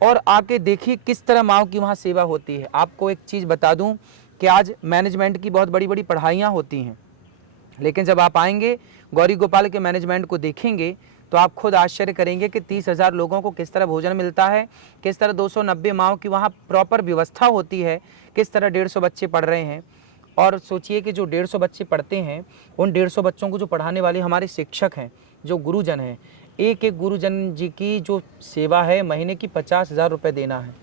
और आके देखिए किस तरह माँओं की वहाँ सेवा होती है। आपको एक चीज़ बता दूं कि आज मैनेजमेंट की बहुत बड़ी बड़ी पढ़ाइयाँ होती हैं, लेकिन जब आप आएंगे गौरी गोपाल के मैनेजमेंट को देखेंगे तो आप खुद आश्चर्य करेंगे कि 30,000 लोगों को किस तरह भोजन मिलता है, किस तरह 290 माँओं की वहाँ प्रॉपर व्यवस्था होती है, किस तरह 150 बच्चे पढ़ रहे हैं। और सोचिए कि जो 150 बच्चे पढ़ते हैं, उन 150 बच्चों को जो पढ़ाने वाले हमारे शिक्षक हैं, जो गुरुजन हैं, एक एक गुरुजन जी की जो सेवा है महीने की 50,000 रुपये देना है।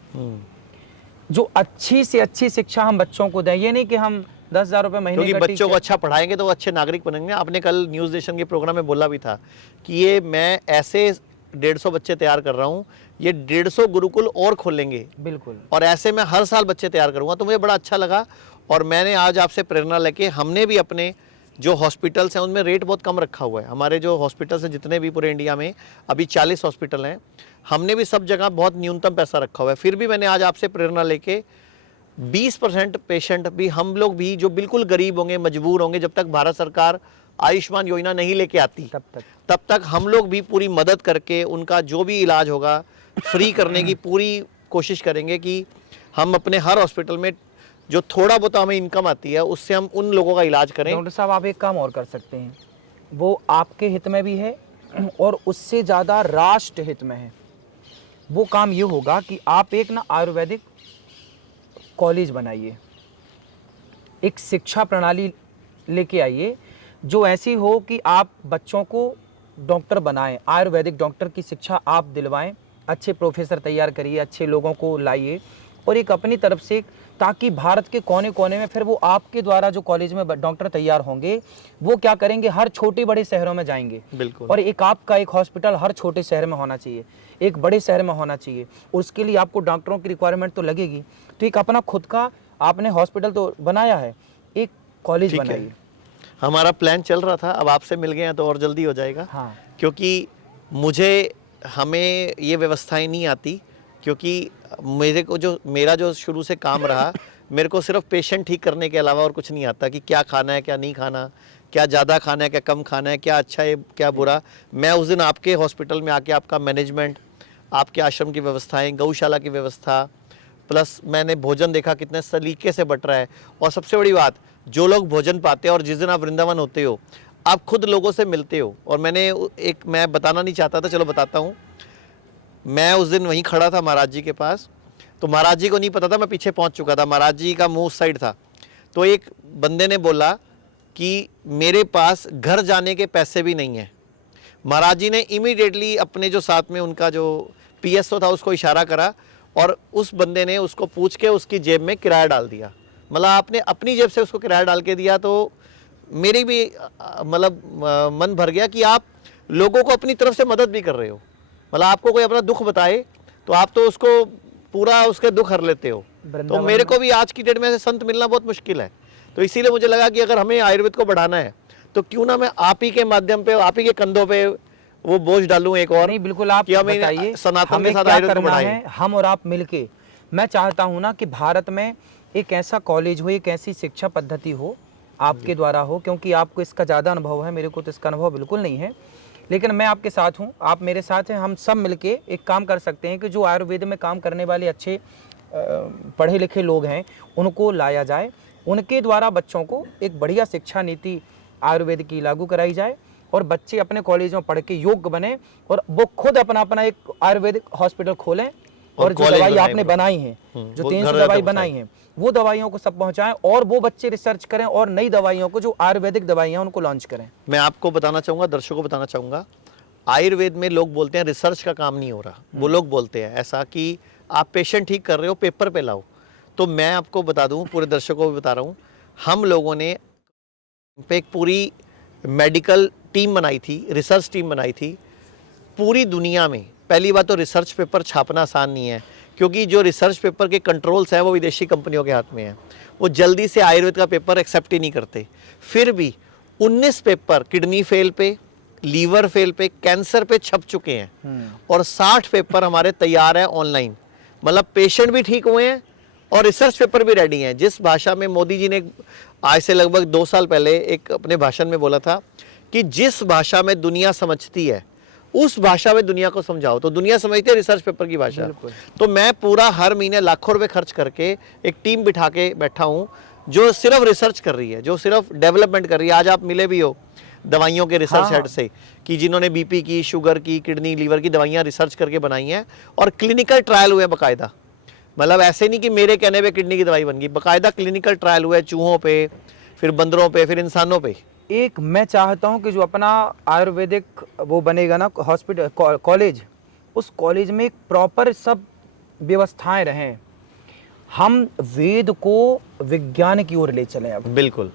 जो अच्छी से अच्छी शिक्षा हम बच्चों को दें, ये नहीं कि हम 10,000 रुपये महीने क्योंकि का बच्चों को अच्छा पढ़ाएंगे तो वो अच्छे नागरिक बनेंगे। आपने कल न्यूज़ नेशन के प्रोग्राम में बोला भी था कि ये मैं ऐसे 150 बच्चे तैयार कर रहा हूँ, ये 150 गुरुकुल और खोलेंगे बिल्कुल, और ऐसे मैं हर साल बच्चे तैयार करूँगा। तो मुझे बड़ा अच्छा लगा और मैंने आज आपसे प्रेरणा लेके हमने भी अपने जो हॉस्पिटल्स हैं उनमें रेट बहुत कम रखा हुआ है। हमारे जो हॉस्पिटल्स हैं जितने भी पूरे इंडिया में अभी 40 हॉस्पिटल हैं, हमने भी सब जगह बहुत न्यूनतम पैसा रखा हुआ है। फिर भी मैंने आज आपसे प्रेरणा लेके 20% पेशेंट भी, हम लोग भी जो बिल्कुल गरीब होंगे, मजबूर होंगे, जब तक भारत सरकार आयुष्मान योजना नहीं लेके आती तब तक हम लोग भी पूरी मदद करके उनका जो भी इलाज होगा फ्री करने की पूरी कोशिश करेंगे कि हम अपने हर हॉस्पिटल में जो थोड़ा बहुत हमें इनकम आती है उससे हम उन लोगों का इलाज करें। डॉक्टर साहब आप एक काम और कर सकते हैं, वो आपके हित में भी है और उससे ज़्यादा राष्ट्र हित में है। वो काम ये होगा कि आप एक ना आयुर्वेदिक कॉलेज बनाइए, एक शिक्षा प्रणाली लेके आइए जो ऐसी हो कि आप बच्चों को डॉक्टर बनाएं, आयुर्वेदिक डॉक्टर की शिक्षा आप दिलवाएं, अच्छे प्रोफेसर तैयार करिए, अच्छे लोगों को लाइए और एक अपनी तरफ से, ताकि भारत के कोने कोने में फिर वो आपके द्वारा जो कॉलेज में डॉक्टर तैयार होंगे वो क्या करेंगे, हर छोटे बड़े शहरों में जाएंगे। बिल्कुल। और एक आपका एक हॉस्पिटल हर छोटे शहर में होना चाहिए, एक बड़े शहर में होना चाहिए। उसके लिए आपको डॉक्टरों की रिक्वायरमेंट तो लगेगी, तो एक अपना खुद का आपने हॉस्पिटल तो बनाया है, एक कॉलेज बनाइए। हमारा प्लान चल रहा था, अब आपसे मिल गए हैं तो और जल्दी हो जाएगा। हाँ, क्योंकि हमें ये व्यवस्थाएं नहीं आती, क्योंकि मेरा जो शुरू से काम रहा, मेरे को सिर्फ पेशेंट ठीक करने के अलावा और कुछ नहीं आता कि क्या खाना है, क्या नहीं खाना, क्या ज़्यादा खाना है, क्या कम खाना है, क्या अच्छा है, क्या बुरा। मैं उस दिन आपके हॉस्पिटल में आके आपका मैनेजमेंट, आपके आश्रम की व्यवस्थाएं, गौशाला की व्यवस्था, प्लस मैंने भोजन देखा कितने सलीके से बट रहा है। और सबसे बड़ी बात, जो लोग भोजन पाते हैं और जिस दिन आप वृंदावन होते हो आप खुद लोगों से मिलते हो। और मैं बताना नहीं चाहता था, चलो बताता हूँ। मैं उस दिन वहीं खड़ा था महाराज जी के पास, तो महाराज जी को नहीं पता था मैं पीछे पहुंच चुका था, महाराज जी का मुंह उस साइड था। तो एक बंदे ने बोला कि मेरे पास घर जाने के पैसे भी नहीं है। महाराज जी ने इमीडिएटली अपने जो साथ में उनका जो पीएसओ था उसको इशारा करा और उस बंदे ने उसको पूछ के उसकी जेब में किराया डाल दिया। मतलब आपने अपनी जेब से उसको किराया डाल के दिया। तो मेरी भी मतलब मन भर गया कि आप लोगों को अपनी तरफ से मदद भी कर रहे हो। मतलब आपको कोई अपना दुख बताए तो आप तो उसको पूरा उसके दुख हर लेते हो। तो मेरे को भी आज की डेट में ऐसे संत मिलना बहुत मुश्किल है। तो इसीलिए मुझे लगा कि अगर हमें आयुर्वेद को बढ़ाना है तो क्यों ना मैं आप ही के माध्यम पे, आप ही के कंधों पे वो बोझ डालूं एक और। नहीं बिल्कुल, आप कि हमें बताइए सनातन के हमें साथ क्या आयुर्वेद को करना बढ़ाएं। है, हम और आप मिलके। मैं चाहता हूं ना कि भारत में एक ऐसा कॉलेज हो, एक ऐसी शिक्षा पद्धति हो आपके द्वारा हो, क्योंकि आपको इसका ज़्यादा अनुभव है, मेरे को तो इसका अनुभव बिल्कुल नहीं है, लेकिन मैं आपके साथ हूं, आप मेरे साथ हैं, हम सब मिलके एक काम कर सकते हैं कि जो आयुर्वेद में काम करने वाले अच्छे पढ़े लिखे लोग हैं उनको लाया जाए, उनके द्वारा बच्चों को एक बढ़िया शिक्षा नीति आयुर्वेद की लागू कराई जाए और बच्चे अपने कॉलेजों पढ़ के योग्य बने और वो खुद अपना अपना एक आयुर्वेदिक हॉस्पिटल खोलें और जो कॉलेज दवाई बनाएं आपने पूरा। बनाई है, जो वो 300 घर दवाई तक बनाई है, वो दवाइयों को सब पहुंचाएं और वो बच्चे रिसर्च करें और नई दवाइयों को, जो आयुर्वेदिक दवाइयां उनको लॉन्च करें। मैं आपको बताना चाहूंगा, दर्शकों को बताना चाहूंगा, आयुर्वेद में लोग बोलते हैं रिसर्च का काम नहीं हो रहा। वो लोग बोलते हैं ऐसा कि आप पेशेंट ठीक कर रहे हो, पेपर पे लाओ। तो मैं आपको बता दूं, पूरे दर्शकों को भी बता रहा हूं, हम लोगों ने पे एक पूरी मेडिकल टीम बनाई थी, रिसर्च टीम बनाई थी पूरी दुनिया में। पहली बात तो रिसर्च पेपर छापना आसान नहीं है, क्योंकि जो रिसर्च पेपर के कंट्रोल्स हैं वो विदेशी कंपनियों के हाथ में हैं। वो जल्दी से आयुर्वेद का पेपर एक्सेप्ट ही नहीं करते। फिर भी 19 पेपर किडनी फेल पे, लीवर फेल पे, कैंसर पे छप चुके हैं और 60 पेपर हमारे तैयार हैं ऑनलाइन। मतलब पेशेंट भी ठीक हुए हैं और रिसर्च पेपर भी रेडी हैं। जिस भाषा में मोदी जी ने आज से लगभग 2 साल पहले एक अपने भाषण में बोला था कि जिस भाषा में दुनिया समझती है उस भाषा में दुनिया को समझाओ, तो दुनिया समझती है रिसर्च पेपर की भाषा। तो मैं पूरा हर महीने लाखों रुपए खर्च करके एक टीम बिठा के बैठा हूं जो सिर्फ रिसर्च कर रही है, जो सिर्फ डेवलपमेंट कर रही है। आज आप मिले भी हो दवाइयों के रिसर्च हेड से, कि जिन्होंने बीपी की, शुगर की, किडनी, लीवर की दवाइयां रिसर्च करके बनाई हैं और क्लिनिकल ट्रायल हुए बाकायदा। मतलब ऐसे नहीं कि मेरे कहने पे किडनी की दवाई बन गई, बाकायदा क्लिनिकल ट्रायल हुए चूहों पे, फिर बंदरों पे, फिर इंसानों पे। एक मैं चाहता हूं कि जो अपना आयुर्वेदिक वो बनेगा ना हॉस्पिटल कॉलेज, उस कॉलेज में एक प्रॉपर सब व्यवस्थाएं रहें। हम वेद को विज्ञान की ओर ले चलें अब। बिल्कुल,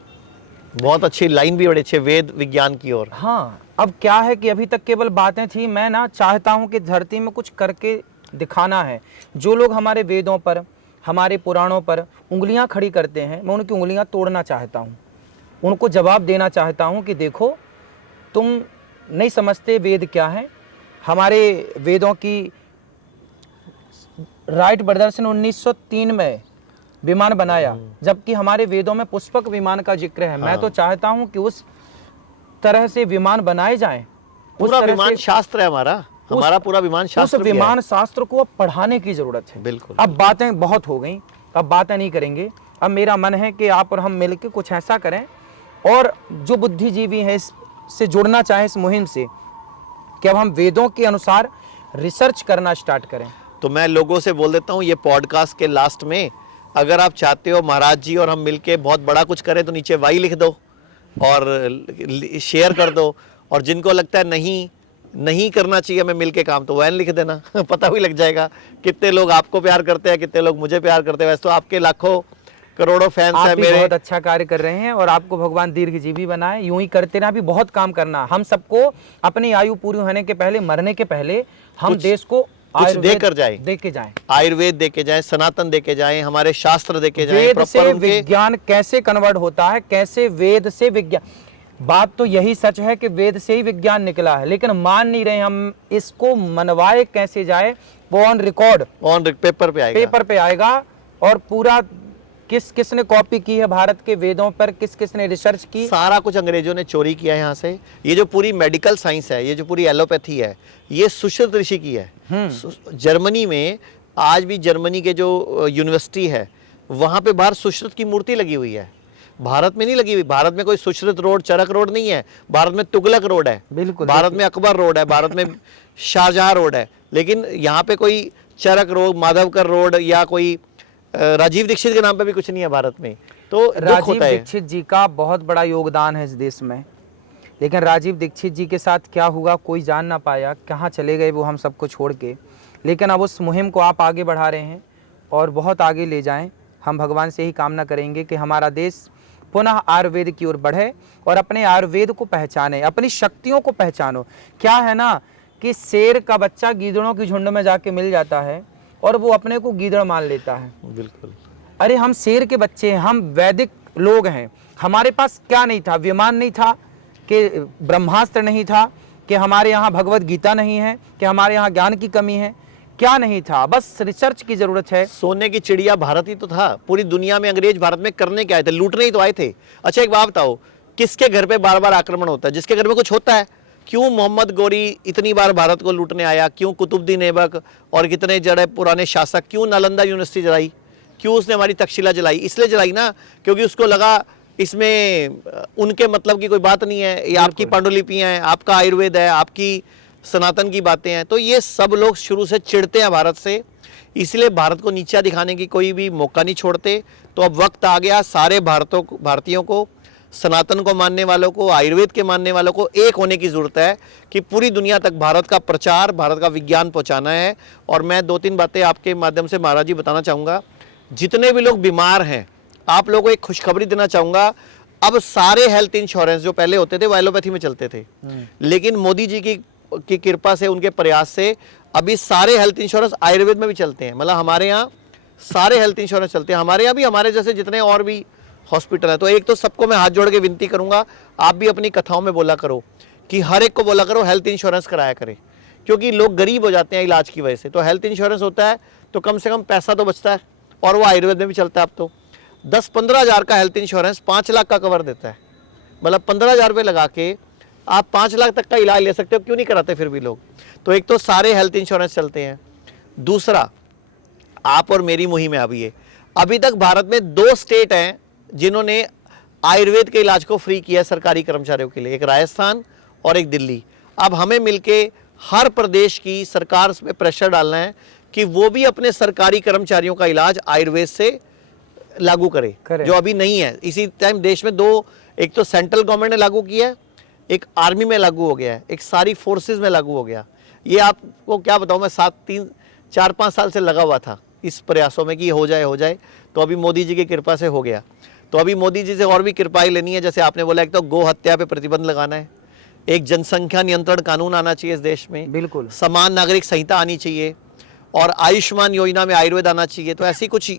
बहुत अच्छी लाइन भी बड़ी अच्छी, वेद विज्ञान की ओर। हाँ, अब क्या है कि अभी तक केवल बातें थी, मैं ना चाहता हूं कि धरती में कुछ करके दिखाना है। जो लोग हमारे वेदों पर, हमारे पुराणों पर उंगलियां खड़ी करते हैं, मैं उनकी उंगलियां तोड़ना चाहता हूं, उनको जवाब देना चाहता हूं कि देखो तुम नहीं समझते वेद क्या है। हमारे वेदों की राइट ब्रदर्स ने 1903 में विमान बनाया, जबकि हमारे वेदों में पुष्पक विमान का जिक्र है। मैं तो चाहता हूं कि उस तरह से विमान बनाए जाएं। पूरा विमान शास्त्र है हमारा पूरा विमान शास्त्र उस विमान शास्त्र को अब पढ़ाने की जरूरत है। बिल्कुल। अब बातें बहुत हो गई, अब बातें नहीं करेंगे। अब मेरा मन है कि आप और हम मिलकर कुछ ऐसा करें, और जो बुद्धिजीवी हैं इससे जुड़ना चाहे इस मुहिम से, कि अब हम वेदों के अनुसार रिसर्च करना स्टार्ट करें। तो मैं लोगों से बोल देता हूँ, ये पॉडकास्ट के लास्ट में अगर आप चाहते हो महाराज जी और हम मिलके बहुत बड़ा कुछ करें, तो नीचे वाई लिख दो और शेयर कर दो, और जिनको लगता है नहीं करना चाहिए हमें मिलके काम, तो वैन लिख देना पता भी लग जाएगा कितने लोग आपको प्यार करते हैं, कितने लोग मुझे प्यार करते हैं। वैसे तो आपके लाखों करोड़ों फैंस हैं मेरे। बहुत अच्छा कार्य कर रहे हैं और आपको भगवान दीर्घजीवी बनाए, यूं ही करते रहे। भी बहुत काम करना, हम सबको अपनी आयु पूरी होने के पहले, मरने के पहले हम देश को कुछ देकर जाए, देके जाएं, आयुर्वेद देके जाएं, सनातन देके जाएं, हमारे शास्त्र देके जाएं, वेद से विज्ञान कैसे कन्वर्ट होता है, कैसे वेद से विज्ञान। बात तो यही सच है कि वेद से ही विज्ञान निकला है, लेकिन मान नहीं रहे हम। इसको मनवाए कैसे जाए, वो ऑन रिकॉर्ड, ऑन पेपर पे आएगा और पूरा किसने कॉपी की है भारत के वेदों पर, किसने रिसर्च की। सारा कुछ अंग्रेजों ने चोरी किया है यहाँ से। ये जो पूरी मेडिकल साइंस है, ये जो पूरी एलोपैथी है, ये सुश्रुत ऋषि की है। जर्मनी में आज भी, जर्मनी के जो यूनिवर्सिटी है वहाँ पे बाहर सुश्रुत की मूर्ति लगी हुई है, भारत में नहीं लगी हुई। भारत में कोई सुश्रुत रोड, चरक रोड नहीं है, भारत में तुगलक रोड है, बिल्कुल, भारत में अकबर रोड है, भारत में शाहजहां रोड है, लेकिन यहाँ पे कोई चरक रोड, माधवकर रोड या कोई राजीव दीक्षित के नाम पे भी कुछ नहीं है भारत में। तो राजीव दीक्षित जी का बहुत बड़ा योगदान है इस देश में, लेकिन राजीव दीक्षित जी के साथ क्या हुआ कोई जान ना पाया, कहाँ चले गए वो हम सबको छोड़ के। लेकिन अब उस मुहिम को आप आगे बढ़ा रहे हैं और बहुत आगे ले जाएं। हम भगवान से ही कामना करेंगे कि हमारा देश पुनः आयुर्वेद की ओर बढ़े और अपने आयुर्वेद को पहचाने, अपनी शक्तियों को पहचानो। क्या है ना कि शेर का बच्चा गीदड़ों की झुंड में जाके मिल जाता है और वो अपने को गीदड़ मान लेता है। बिल्कुल। अरे हम शेर के बच्चे हैं, हम वैदिक लोग हैं। हमारे पास क्या नहीं था? विमान नहीं था, कि ब्रह्मास्त्र नहीं था, कि हमारे यहाँ भगवत गीता नहीं है, कि हमारे यहाँ ज्ञान की कमी है, क्या नहीं था? बस रिसर्च की जरूरत है। सोने की चिड़िया भारत ही तो था। पूरी दुनिया में अंग्रेज भारत में करने क्या आए थे? लूटने ही तो आए थे। अच्छा एक बात बताओ, किसके घर पे बार बार आक्रमण होता है? जिसके घर में कुछ होता है। क्यों मोहम्मद गोरी इतनी बार भारत को लूटने आया? क्यों कुतुबुद्दीन ऐबक और कितने जड़े पुराने शासक, क्यों नालंदा यूनिवर्सिटी जलाई? क्यों उसने हमारी तक्षशिला जलाई? इसलिए जलाई ना क्योंकि उसको लगा इसमें उनके मतलब की कोई बात नहीं है, ये आपकी पांडुलिपियां हैं, आपका आयुर्वेद है, आपकी सनातन की बातें हैं। तो ये सब लोग शुरू से चिढ़ते हैं भारत से, इसलिए भारत को नीचा दिखाने की कोई भी मौका नहीं छोड़ते। तो अब वक्त आ गया सारे भारतीयों को, सनातन को मानने वालों को, आयुर्वेद के मानने वालों को एक होने की ज़रूरत है कि पूरी दुनिया तक भारत का प्रचार, भारत का विज्ञान पहुंचाना है। और मैं 2-3 बातें आपके माध्यम से महाराज जी बताना चाहूँगा। जितने भी लोग बीमार हैं, आप लोगों को एक खुशखबरी देना चाहूँगा। अब सारे हेल्थ इंश्योरेंस जो पहले होते थे वो एलोपैथी में चलते थे, लेकिन मोदी जी की कृपा से, उनके प्रयास से अभी सारे हेल्थ इंश्योरेंस आयुर्वेद में भी चलते हैं। मतलब हमारे यहाँ सारे हेल्थ इंश्योरेंस चलते हैं। हमारे यहाँ भी, हमारे जैसे जितने और भी हॉस्पिटल है। तो एक तो सबको मैं हाथ जोड़ के विनती करूंगा, आप भी अपनी कथाओं में बोला करो कि हर एक को बोला करो हेल्थ इंश्योरेंस कराया करें, क्योंकि लोग गरीब हो जाते हैं इलाज की वजह से। तो हेल्थ इंश्योरेंस होता है तो कम से कम पैसा तो बचता है, और वो आयुर्वेद में भी चलता है। अब तो 10-15 हज़ार का हेल्थ इंश्योरेंस 5 लाख का कवर देता है। मतलब 15 हज़ार रुपये लगा के आप 5 लाख तक का इलाज ले सकते हो। क्यों नहीं कराते फिर भी लोग? तो एक तो सारे हेल्थ इंश्योरेंस चलते हैं। दूसरा, आप और मेरी मुहिम है अभी ये, अभी तक भारत में 2 स्टेट हैं जिन्होंने आयुर्वेद के इलाज को फ्री किया सरकारी कर्मचारियों के लिए, एक राजस्थान और एक दिल्ली। अब हमें मिलके हर प्रदेश की सरकार पे प्रेशर डालना है कि वो भी अपने सरकारी कर्मचारियों का इलाज आयुर्वेद से लागू करे, जो अभी नहीं है। इसी टाइम देश में 2, एक तो सेंट्रल गवर्नमेंट ने लागू किया है, एक आर्मी में लागू हो गया है, एक सारी फोर्सेस में लागू हो गया। ये आपको क्या बताऊं, मैं 4-5 साल से लगा हुआ था इस प्रयासों में कि हो जाए। तो अभी मोदी जी की कृपा से हो गया। तो अभी मोदी जी से और भी कृपाएं लेनी है। जैसे आपने बोला, एक तो गौ हत्या पे प्रतिबंध लगाना है, एक जनसंख्या नियंत्रण कानून आना चाहिए इस देश में, बिल्कुल समान नागरिक संहिता आनी चाहिए, और आयुष्मान योजना में आयुर्वेद आना चाहिए। तो ऐसी कुछ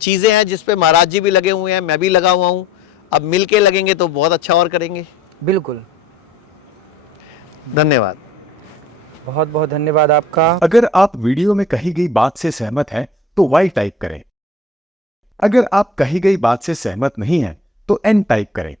चीज़ें हैं जिस पे महाराज जी भी लगे हुए हैं, मैं भी लगा हुआ हूँ। अब मिल के लगेंगे तो बहुत अच्छा और करेंगे। बिल्कुल। धन्यवाद। बहुत बहुत धन्यवाद आपका। अगर आप वीडियो में कही गई बात से सहमत हैं तो वाई टाइप करें। अगर आप कही गई बात से सहमत नहीं हैं तो एन टाइप करें।